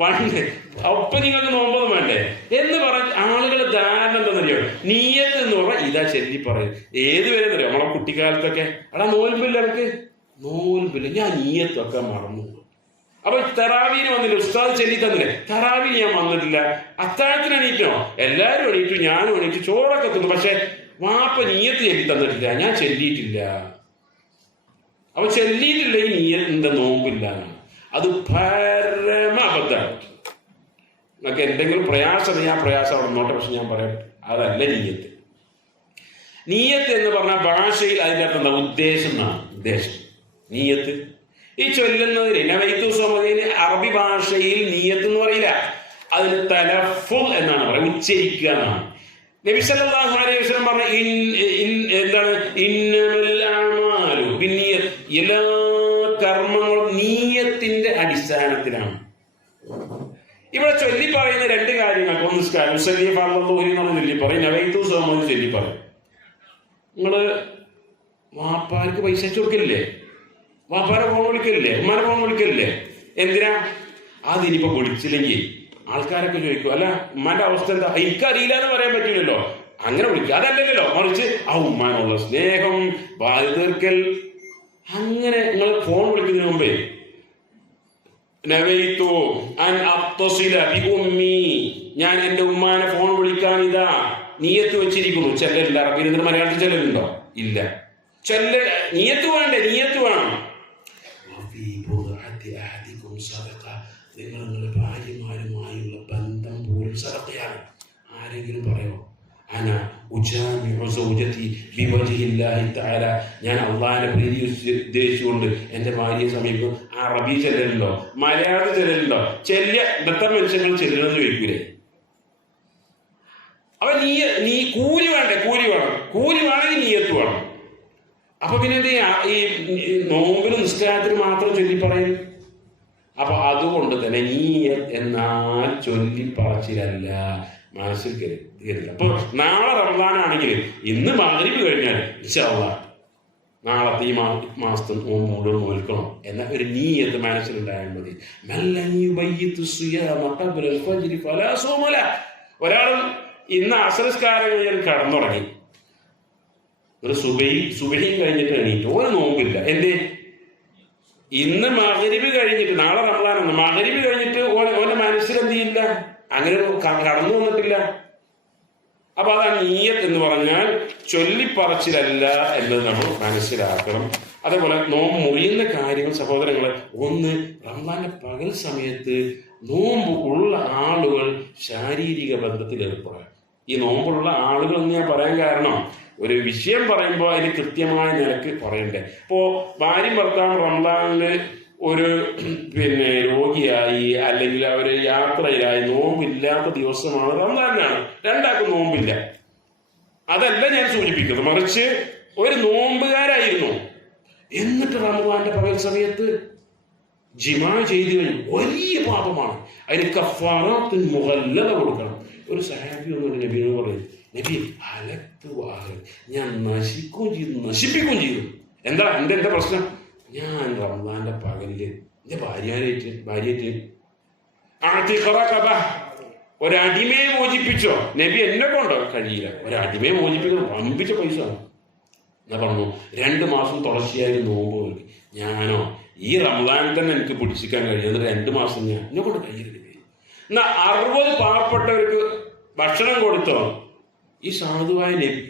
പണ്ട് ഒപ്പം നിങ്ങൾക്ക് നോമ്പൊന്നും വേണ്ടേ എന്ന് പറഞ്ഞ ആളുകൾ ധാരണ എന്താണെന്നറിയോ? നീയത്ത് എന്ന് പറഞ്ഞാൽ ഇതാ ചെല്ലി പറയും. ഏത് വരെ അറിയോ? നമ്മളെ കുട്ടിക്കാലത്തൊക്കെ അടാ നോൽമ്പില്ല, എനിക്ക് നോൽമ്പില്ല, ഞാൻ നീയത്തൊക്കെ മറന്നു. അപ്പൊ തറാവീന് വന്നില്ല, ഉസ്താദ് ചെല്ലി തന്നില്ലേ? തറാവീന് ഞാൻ വന്നിട്ടില്ല. അത്താഴത്തിന് എണീറ്റോ? എല്ലാരും എണീറ്റു, ഞാനും എണീറ്റു, ചോറൊക്കെ തിന്നു. പക്ഷെ വാപ്പ നീയത്ത് ചെല്ലി തന്നിട്ടില്ല, ഞാൻ ചെല്ലിയിട്ടില്ല. അപ്പൊ ചെല്ലിയിട്ടില്ല, ഈ നീയത്തിന്റെ നോമ്പില്ല. അത് പരമ അബദ്ധമാണ്. നിങ്ങൾക്ക് എന്തെങ്കിലും പ്രയാസം ഞാൻ പ്രയാസം അവിടെ നോട്ടെ, പക്ഷെ ഞാൻ പറയാം അതല്ല നീയത്ത്. നീയത്ത് എന്ന് പറഞ്ഞാൽ ഭാഷയിൽ അതിൻ്റെ അർത്ഥം എന്താ? ഉദ്ദേശം എന്നാണ്. ഉദ്ദേശം നീയത്ത് ഈ ചൊല്ലുന്നതിന് നവൈത്തു സോമദീന് അറബി ഭാഷയിൽ നീയത്ത് എന്ന് പറയില്ല, അതിന് തലഫുൽ എന്നാണ് പറയുക, ഉച്ചരിക്കുക എന്നാണ്. നബി സല്ലല്ലാഹു അലൈഹി വസല്ലം പറഞ്ഞ എന്താണ്? ഇന്നമൽ അഅ്മാലു ബിന്നിയ്യത്ത്, എല്ലാ കർമ്മങ്ങളും നീയത്തിന്റെ അടിസ്ഥാനത്തിലാണ്. ഇവിടെ ചൊല്ലി പറയുന്ന രണ്ട് കാര്യങ്ങൾ, ഒന്ന് നിസ്കാരം ചൊല്ലി പറയും, നവൈത്തു സോമദീൻ ചൊല്ലി പറയും. നിങ്ങള് വാപ്പാർക്ക് പൈസ കൊടുക്കില്ലേ? വാപ്പാരെ ഫോൺ വിളിക്കലില്ലേ? ഉമ്മാരെ ഫോൺ വിളിക്കലില്ലേ? എന്തിനാ? അതിനിപ്പോ വിളിച്ചില്ലെങ്കിൽ ആൾക്കാരൊക്കെ ചോദിക്കും, അല്ല ഉമ്മാന്റെ അവസ്ഥ എന്താ? എനിക്കറിയില്ല എന്ന് പറയാൻ പറ്റില്ലല്ലോ. അങ്ങനെ വിളിക്കുക അതല്ലല്ലോ, മറിച്ച് ആ ഉമ്മാനുള്ള സ്നേഹം, ബാധ തീർക്കൽ. അങ്ങനെ നിങ്ങൾ ഫോൺ വിളിക്കുന്നതിന് മുമ്പേ നവൈതു അൻ അത്തസില ബി ഉമ്മി, ഞാൻ എന്റെ ഉമ്മാനെ ഫോൺ വിളിക്കാൻ ഇതാ നീയത്ത് വെച്ചിരിക്കുന്നു. ചെല്ലലില്ല. അറബിയിൽ മലയാളത്തിൽ ചെല്ലലുണ്ടോ? ഇല്ല. നീയത്ത് വേണ്ടേ? നീയത്ത് വേണം. നിങ്ങൾ നിങ്ങളുടെ ഭാര്യമാരുമായുള്ള ബന്ധം പോലും സദഖയാണ്. ആരെങ്കിലും പറയോ അന ഉജാമിഉ സൗജതി ബിവജ്ഹില്ലാഹി തആല, ഞാൻ അള്ളാഹിനെ പ്രീതി ഉദ്ദേശിച്ചുകൊണ്ട് എന്റെ ഭാര്യയെ സമീപിക്കും. അറബി ചെല്ലലുണ്ടോ? മലയാളത്തിൽ ചെല്ലലുണ്ടോ? ഇന്നത്തെ മനുഷ്യങ്ങൾ ചെല്ലണമെന്ന് ചോദിക്കൂലേ? അപ്പൊ നീ കൂലി വേണ്ടേ? കൂലി വേണം. കൂലി വേണമെങ്കിൽ നീയത്ത് വേണം. അപ്പൊ പിന്നെ ഈ നോമ്പിന് നിസ്കാരത്തിന് മാത്രം ചൊല്ലി പറയും. അപ്പൊ അതുകൊണ്ട് തന്നെ നീയത്ത് എന്നാൽ ചൊല്ലിപ്പറച്ചിലല്ല, മനസ്സിൽ കരുതില്ല. അപ്പൊ നാളെ റമദാനാണെങ്കിൽ ഇന്ന് മഗ്‌രിബ് കഴിഞ്ഞാൽ ഇൻഷാ അല്ലാഹ് നാളത്തെ ഈ മാസത്തെ നോമ്പ് മുഴുവൻ നോൽക്കണം എന്ന ഒരു നീയത്ത് മനസ്സിലുണ്ടായാൽ മതി. ഒരാൾ ഇന്ന് അസറസ്കാരം കഴിഞ്ഞാൽ കടന്നുറങ്ങി, ഒരു സുബഹിയും കഴിഞ്ഞിട്ട് എണീറ്റു, ഓന് നോമ്പില്ല. എന്തേ? ഇന്ന് മഗ്‌രിബ് കഴിഞ്ഞിട്ട്, നാളെ റമദാനാണ്, മഗ്‌രിബ് കഴിഞ്ഞിട്ട് ഓന്റെ മനസ്സിൽ എന്ത് ചെയ്യില്ല, അങ്ങനെ കടന്നു വന്നിട്ടില്ല. അപ്പൊ അതാണ് നീയത്ത് എന്ന് പറഞ്ഞാൽ ചൊല്ലിപ്പറച്ചിലല്ല എന്നത് നമ്മൾ മനസ്സിലാക്കണം. അതേപോലെ നോമ്പ് മുറിയുന്ന കാര്യങ്ങൾ സഹോദരങ്ങളെ, ഒന്ന് റമദാന്റെ പകൽ സമയത്ത് നോമ്പ് ഉള്ള ആളുകൾ ശാരീരിക ബന്ധത്തിൽ ഏർപ്പെടുക. ഈ നോമ്പുള്ള ആളുകൾ എന്ന് ഞാൻ പറയാൻ കാരണം, ഒരു വിഷയം പറയുമ്പോൾ അതിന് കൃത്യമായ നിലക്ക് പറയണ്ടേ. ഇപ്പോ ഭാര്യയും ഭർത്താവും റമദാനില് ഒരു രോഗിയായി അല്ലെങ്കിൽ അവര് യാത്രയിലായി, നോമ്പില്ലാത്ത ദിവസമാണ് റമദാനാണ്, രണ്ടാൾക്കും നോമ്പില്ല, അതല്ല ഞാൻ സൂചിപ്പിക്കുന്നത്. മറിച്ച് ഒരു നോമ്പുകാരായിരുന്നു, എന്നിട്ട് റമദാന്റെ പകൽ സമയത്ത് ജിമാ ചെയ്തു കഴിഞ്ഞു, വലിയ പാപമാണ്. അതിന് കഫാറത്തുൽ മുഗല്ലദ കൊടുക്കണം. ഒരു സഹാബി ഒന്നും നബിയോട് പറയും, നബി ഞാൻ നശിപ്പിക്കുകയും ചെയ്തു. എന്താ എന്റെ പ്രശ്നം? ഞാൻ റമദാന്റെ പകലില് എന്റെ ഭാര്യയായിട്ട് ഒരടിമയെ മോചിപ്പിച്ചോ. നബി എന്നെ കൊണ്ടോ? കഴിയില്ല. ഒരടിമയെ മോചിപ്പിക്കണം, പമ്പിച്ച പൈസ. എന്നാ പറഞ്ഞു 2 മാസം തുടർച്ചയായി നോമ്പ് നോക്കി. ഞാനോ ഈ റമദാനിൽ തന്നെ എനിക്ക് പിടിച്ചിക്കാൻ കഴിയും, 2 മാസം ഞാൻ എന്നെ കൊണ്ട് കഴിയില്ല. എന്നാ 60 പാവപ്പെട്ടവർക്ക് ഭക്ഷണം കൊടുത്തോ? ഈ സാധുവായ നബി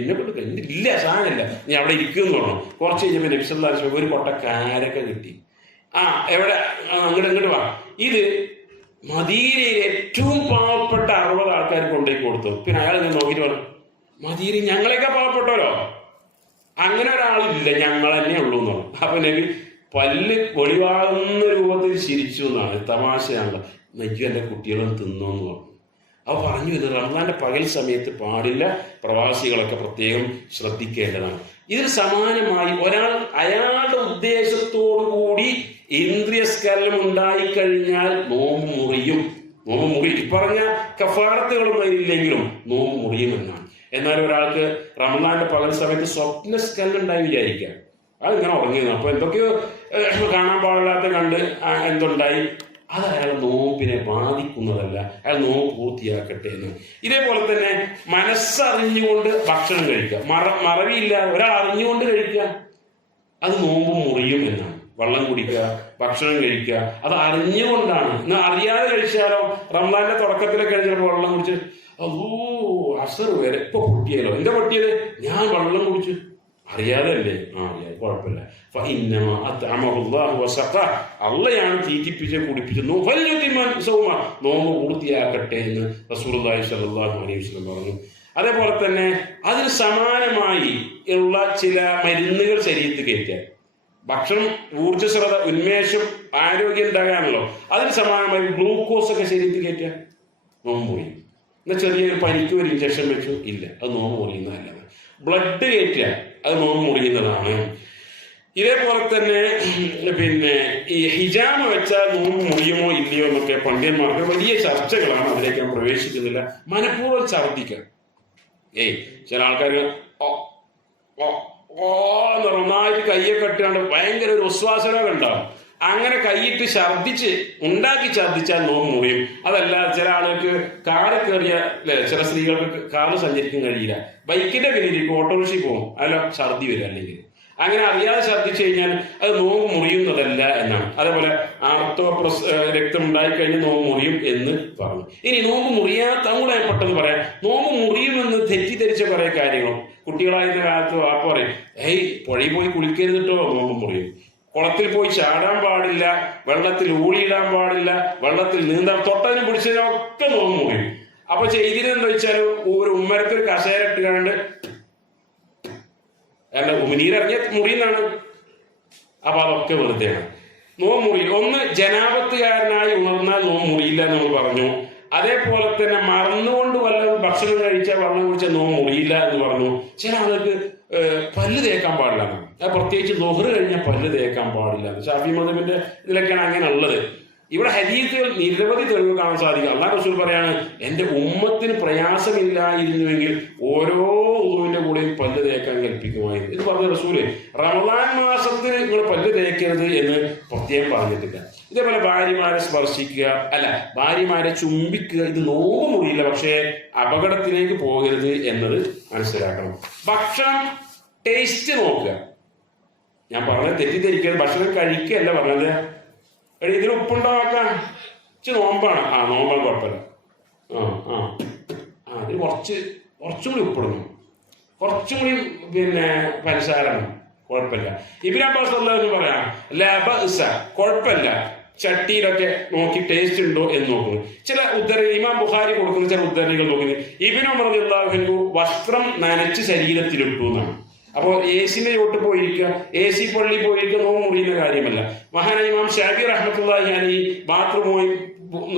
എന്നെ കൊണ്ട് കഴിഞ്ഞില്ല, സാധനമില്ല, നീ അവിടെ ഇരിക്കുമെന്ന് പറഞ്ഞു. കുറച്ച് കഴിഞ്ഞപ്പോൾ നബി സല്ലല്ലാഹു അലൈഹി വസല്ലം ഒരു കൊട്ട കാരക്ക കിട്ടി. എവിടെ? അങ്ങോട്ട് വാ. ഇത് മദീനയിലെ ഏറ്റവും പാവപ്പെട്ട 60 ആൾക്കാർ കൊണ്ടുപോയി കൊടുത്തു. പിന്നെ അയാൾ ഇങ്ങനെ നോക്കിയിട്ട് പറഞ്ഞു, മദീന ഞങ്ങളെയൊക്കെ പാവപ്പെട്ടവരോ? അങ്ങനെ ഒരാളില്ല, ഞങ്ങൾ തന്നെ ഉള്ളൂ എന്നാണ്. അപ്പൊ നബി പല്ല് വെളിവാകുന്ന രൂപത്തിൽ ചിരിച്ചു എന്നാണ്. തമാശയാണല്ലോ. നജ്ജു എൻ്റെ കുട്ടികളും തിന്നോന്ന് പറഞ്ഞു. അപ്പോൾ പറഞ്ഞു ഇത് റമദാന്റെ പകൽ സമയത്ത് പാടില്ല, പ്രവാസികളൊക്കെ പ്രത്യേകം ശ്രദ്ധിക്കേണ്ടതാണ്. ഇതിന് സമാനമായി ഒരാൾ അയാളുടെ ഉദ്ദേശത്തോടു കൂടി ഇന്ദ്രിയസ്ഖലനം ഉണ്ടായിക്കഴിഞ്ഞാൽ നോമ്പ് മുറിയും. പറഞ്ഞ കഫാറത്തുകളൊന്നും അതിലില്ലെങ്കിലും നോമ്പ് മുറിയുമെന്നാണ്. എന്നാൽ ഒരാൾക്ക് റമദാന്റെ പകൽ സമയത്ത് സ്വപ്നസ്ഖലനം ഉണ്ടായി വിചാരിക്കാം, അതിങ്ങനെ ഉറങ്ങിയിരുന്നു, അപ്പൊ എന്തൊക്കെയോ കാണാൻ പാടില്ലാത്ത കണ്ട് എന്തുണ്ടായി, അത് അയാൾ നോമ്പിനെ ബാധിക്കുന്നതല്ല, അയാൾ നോമ്പ് പൂർത്തിയാക്കട്ടെ എന്ന്. ഇതേപോലെ തന്നെ മനസ്സറിഞ്ഞുകൊണ്ട് ഭക്ഷണം കഴിക്കുക, മറവിയില്ലാതെ ഒരാൾ അറിഞ്ഞുകൊണ്ട് കഴിക്കുക, അത് നോമ്പ് മുറിയും എന്നാണ്. വെള്ളം കുടിക്കുക, ഭക്ഷണം കഴിക്കുക, അത് അറിഞ്ഞുകൊണ്ടാണ്. എന്നാൽ അറിയാതെ കഴിച്ചാലോ, റമദാന്റെ തുടക്കത്തിലൊക്കെ ചിലപ്പോൾ വെള്ളം കുടിച്ച് അസർ വരെ ഇപ്പൊ പൊട്ടിയല്ലോ, എന്താ പൊട്ടിയത്, ഞാൻ വെള്ളം കുടിച്ചു, അറിയാതെ അല്ലേ, അറിയാതെ കുഴപ്പമില്ല. അള്ളയാണ് തീറ്റിപ്പിച്ച് കുടിപ്പിച്ച് നോമ്പ് പൂർത്തിയാക്കട്ടെ എന്ന് റസൂലുള്ളാഹി സ്വല്ലല്ലാഹു അലൈഹി വസല്ലം പറഞ്ഞു. അതേപോലെ തന്നെ അതിന് സമാനമായി ഉള്ള ചില മരുന്നുകൾ ശരീരത്തിൽ കയറ്റാൻ, ഭക്ഷണം ഊർജ്ജസ്വലത, ഉന്മേഷം, ആരോഗ്യം ഉണ്ടാകാനല്ലോ, അതിന് സമാനമായി ഗ്ലൂക്കോസ് ഒക്കെ ശരീരത്തിൽ കയറ്റാൻ നോമ്പ് പോയി. എന്നാൽ ചെറിയൊരു പനിക്ക് ഒരു ഇഞ്ചക്ഷൻ വെച്ചു, ഇല്ല, അത് നോമ്പ് മുറിയുന്നതല്ല. ബ്ലഡ് കയറ്റുക, അത് നോമ്പ് മുറിയുന്നതാണ്. ഇതേപോലെ തന്നെ പിന്നെ ഈ ഹിജാമ വെച്ചാൽ നോമ്പ് മുറിയുമോ ഇല്ലയോ എന്നൊക്കെ പണ്ഡിതന്മാർക്ക് വലിയ ചർച്ചകളാണ്, അതിലേക്ക് ഞാൻ പ്രവേശിക്കുന്നില്ല. മനഃപൂർവ്വം ഛർദ്ദിക്കാം. ചില ആൾക്കാർ നന്നായിട്ട് കയ്യൊക്കെ ഇട്ടുകൊണ്ട് ഭയങ്കര ഒരു ഉസ്വാസനമൊക്കെ ഉണ്ടാവും. അങ്ങനെ കൈയിട്ട് ഛർദ്ദിച്ചാൽ നോമ്പ് മുറിയും. അതല്ല, ചില ആളുകൾക്ക് കാറ് കയറിയ ചില സ്ത്രീകൾക്ക് കാറ് സഞ്ചരിക്കാൻ കഴിയില്ല, ബൈക്കിന്റെ പിന്നിലേക്ക് ഓട്ടോറിക്ഷയിൽ പോകും, അതിലോ ഛർദ്ദി വരും. അല്ലെങ്കിൽ അങ്ങനെ അറിയാതെ ഛർദ്ദിച്ചു കഴിഞ്ഞാൽ അത് നോമ്പ് മുറിയുന്നതല്ല എന്നാണ്. അതേപോലെ രക്തം ഉണ്ടായിക്കഴിഞ്ഞാൽ നോമ്പ് മുറിയും എന്ന് പറഞ്ഞു. ഇനി നോമ്പ് മുറിയാത്ത, അങ്ങോട്ട് പെട്ടെന്ന് പറയാം, നോമ്പ് മുറിയുമെന്ന് തെറ്റിദ്ധരിച്ച കുറെ കാര്യങ്ങളും കുട്ടികളായിരുന്ന കാലത്ത് വാപ്പ പറയും, പുഴയിൽ പോയി കുളിക്കരുതിട്ടോ നോമ്പ് മുറിയും, കുളത്തിൽ പോയി ചാടാൻ പാടില്ല, വെള്ളത്തിൽ ഊളിയിടാൻ പാടില്ല, വെള്ളത്തിൽ നീന്താൻ, തൊട്ടതിനും പിടിച്ചതിനൊക്കെ നോമ്പ് മുറിയും. അപ്പൊ ചെയ്തിരുന്നെന്ന് വെച്ചാൽ ഒരു ഉമ്മരത്തൊരു കസേര ഇട്ടുകൊണ്ട് അല്ല ഉമിനീരിറങ്ങിയ മുറിയുന്നാണ്. അപ്പൊ അതൊക്കെ വെറുതെയാണ്. നോമ്പ് മുറിയിൽ ഒന്ന് ജനാപത്തുകാരനായി ഉണർന്നാൽ നോമ്പ് മുറിയില്ല എന്ന് നമ്മൾ പറഞ്ഞു. അതേപോലെ തന്നെ മറന്നുകൊണ്ട് വല്ലതും ഭക്ഷണം കഴിച്ചാൽ വെള്ളം കുടിച്ചാൽ നോമ്പ് മുറിയില്ല എന്ന് പറഞ്ഞു. ചില ആളുകൾക്ക് പല്ല് തേക്കാൻ പാടില്ല, പ്രത്യേകിച്ച് ളുഹ്റ് കഴിഞ്ഞാൽ പല്ല് തേക്കാൻ പാടില്ല. ശാഫി മദ്ഹബിന്റെ ഇതിലൊക്കെയാണ് അങ്ങനെ ഉള്ളത്. ഇവിടെ ഹദീസുകൾ നിരവധി തെളിവ് കാണാൻ സാധിക്കും. അല്ലാഹു റസൂൽ പറയാണ്, എന്റെ ഉമ്മത്തിന് പ്രയാസമില്ലായിരുന്നുവെങ്കിൽ ഓരോ ഉളുവിന്റെ കൂടെയും പല്ല് തേക്കാൻ കൽപ്പിക്കുമായിരുന്നു. ഇത് പറഞ്ഞ റസൂല് റമദാൻ മാസത്തിന് നിങ്ങൾ പല്ല് തേക്കരുത് എന്ന് പ്രത്യേകം പറഞ്ഞിട്ടില്ല. ഇതേപോലെ ഭാര്യമാരെ സ്പർശിക്കുക, അല്ല ഭാര്യമാരെ ചുംബിക്കുക, ഇത് നോമ്പ് മുറിയില്ല, പക്ഷേ അപകടത്തിലേക്ക് പോകരുത് എന്നത് മനസ്സിലാക്കണം. ഭക്ഷണം ടേസ്റ്റ് നോക്കുക. ഞാൻ പറഞ്ഞത് തെറ്റിദ്ധരിക്കരുത്, ഭക്ഷണം കഴിക്കുകയല്ല പറഞ്ഞത്. ഇതിന് ഉപ്പുണ്ടാക്കാൻ നോമ്പാണ്, നോമ്പാണ് കുഴപ്പമില്ല, അതിന് കുറച്ചും കൂടി ഉപ്പിടണം, കുറച്ചും കൂടി പിന്നെ പഞ്ചസാര കുഴപ്പമില്ല. ഇബ്നു അബ്ബാസ് എന്ന് പറയാം, കുഴപ്പമില്ല, ചട്ടിയിലൊക്കെ നോക്കി ടേസ്റ്റ് ഉണ്ടോ എന്ന് നോക്കുന്നു. ചില ഉദ്ധരണി ഇമാം ബുഖാരി കൊടുക്കുന്ന ചില ഉദ്ധരണികൾ നോക്കുന്നത് ഇബ്നു ഉമർ റളിയല്ലാഹു അൻഹു വസ്ത്രം നനച്ച് ശരീരത്തിലിട്ടു എന്നാണ്. അപ്പോൾ എസിന്റെ ചോട്ട് പോയിരിക്കുക, AC പള്ളിയിൽ പോയിരിക്കുക നോമ്പ് മുറിയുന്ന കാര്യമല്ല. മഹാനായ ഇമാം ഷാഫി റഹ്മത്തുള്ളാഹി അലൈഹി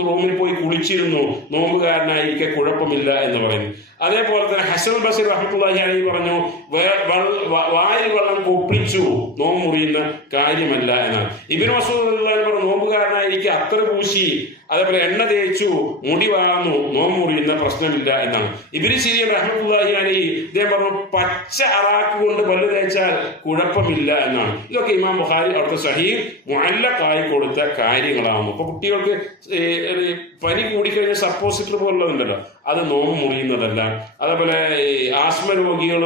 റൂമിൽ പോയി കുളിച്ചിരുന്നു, നോമ്പുകാരനായിരിക്കെ കുഴപ്പമില്ല എന്ന് പറയുന്നു. അതേപോലെ തന്നെ ഹസൻ ബസീർ റഹ്മത്തുള്ളാഹി അലൈഹി പറഞ്ഞു, വായിൽ വെള്ളം കൊപ്പിച്ചു നോമ്പ് മുറിയുന്ന കാര്യമല്ല എന്നാണ്. ഇബ്നു മസ്ഊദ് റളിയല്ലാഹു അൻഹു നോമ്പുകാരനായിരിക്കെ അത്തർ പൂശി, അതേപോലെ എണ്ണ തേച്ചു, മുടി വാങ്ങുന്നു, നോമ്പ് മുറിയുന്ന പ്രശ്നമില്ല എന്നാണ്. ഇബ്നു സിരീൻ റഹ്മത്തുള്ളാഹി അലൈഹി ഇദ്ദേഹം പറഞ്ഞു, പച്ച അറാക്ക് കൊണ്ട് പല്ല് തേച്ചാൽ കുഴപ്പമില്ല എന്നാണ്. ഇതൊക്കെ ഇമാം ബുഖാരി അവിടുത്തെ സഹീഹ് മുഅല്ലഖായി കൊടുത്ത കാര്യങ്ങളാകുന്നു. അപ്പൊ കുട്ടികൾക്ക് പനി കൂടിക്കഴിഞ്ഞാൽ സപ്പോസിറ്റർ പോലുള്ളതുണ്ടല്ലോ, അത് നോമ്പ് മുറിയുന്നതല്ല. അതേപോലെ ആസ്മ രോഗികൾ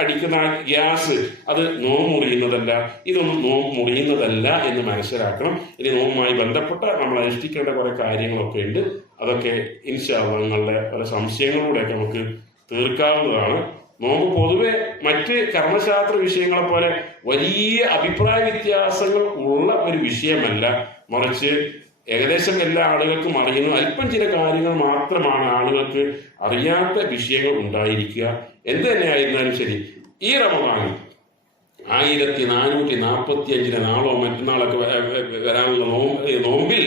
അടിക്കുന്ന ഗ്യാസ്, അത് നോമ്പ് മുറിയുന്നതല്ല. ഇതൊന്നും നോമ്പ് മുറിയുന്നതല്ല എന്ന് മനസ്സിലാക്കണം. ഇനി നോമ്പുമായി ബന്ധപ്പെട്ട നമ്മൾ അനുഷ്ഠിക്കേണ്ട കുറെ കാര്യങ്ങളൊക്കെ ഉണ്ട്. അതൊക്കെ ഇൻഷാ അല്ലാഹ് നിങ്ങളുടെ പല സംശയങ്ങളിലൂടെയൊക്കെ നമുക്ക് തീർക്കാവുന്നതാണ്. നോമ്പ് പൊതുവെ മറ്റ് കർമ്മശാസ്ത്ര വിഷയങ്ങളെ പോലെ വലിയ അഭിപ്രായ വ്യത്യാസങ്ങൾ ഉള്ള ഒരു വിഷയമല്ല, മറിച്ച് ഏകദേശം എല്ലാ ആളുകൾക്കും അറിയുന്ന അല്പം ചില കാര്യങ്ങൾ മാത്രമാണ് ആളുകൾക്ക് അറിയാത്ത വിഷയങ്ങൾ ഉണ്ടായിരിക്കുക. എന്ത് തന്നെയായിരുന്നാലും ശരി, ഈ റമദാനിൽ 1445 നാളോ മറ്റന്നാളൊക്കെ വരാനുള്ള നോമ്പിൽ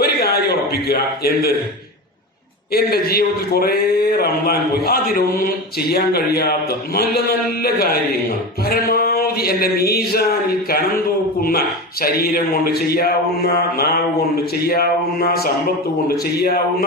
ഒരു കാര്യം ഉറപ്പിക്കുക. എന്ത്? എൻ്റെ ജീവിതത്തിൽ കുറേ റമദാൻ പോയി, അതിലൊന്നും ചെയ്യാൻ കഴിയാത്ത നല്ല നല്ല കാര്യങ്ങൾ പരമാവധി എൻ്റെ മീസാനിൽ കനം തൂക്കുന്ന, ശരീരം കൊണ്ട് ചെയ്യാവുന്ന, നാവ് കൊണ്ട് ചെയ്യാവുന്ന, സമ്പത്ത് കൊണ്ട് ചെയ്യാവുന്ന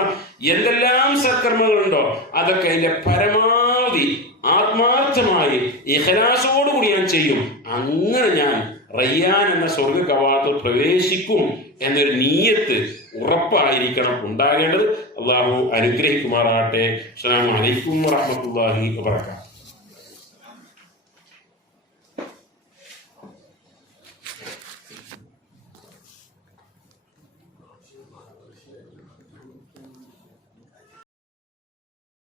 എന്തെല്ലാം സൽക്കർമ്മങ്ങളുണ്ടോ അതൊക്കെ അതിൻ്റെ പരമാവധി ആത്മാർത്ഥമായി ഇഖ്ലാസോടുകൂടി ഞാൻ ചെയ്യും. അങ്ങനെ ഞാൻ റയ്യാൻ എന്ന സ്വർഗ കവാടത്തിൽ പ്രവേശിക്കും എന്നൊരു നീയത്ത് ഉറപ്പായിരിക്കണം ഉണ്ടാകേണ്ടത്. അള്ളാഹു അനുഗ്രഹിക്കുമാറാകട്ടെ. അസ്സലാമു അലൈക്കും വറഹ്മത്തുള്ളാഹി വബറകാതുഹു.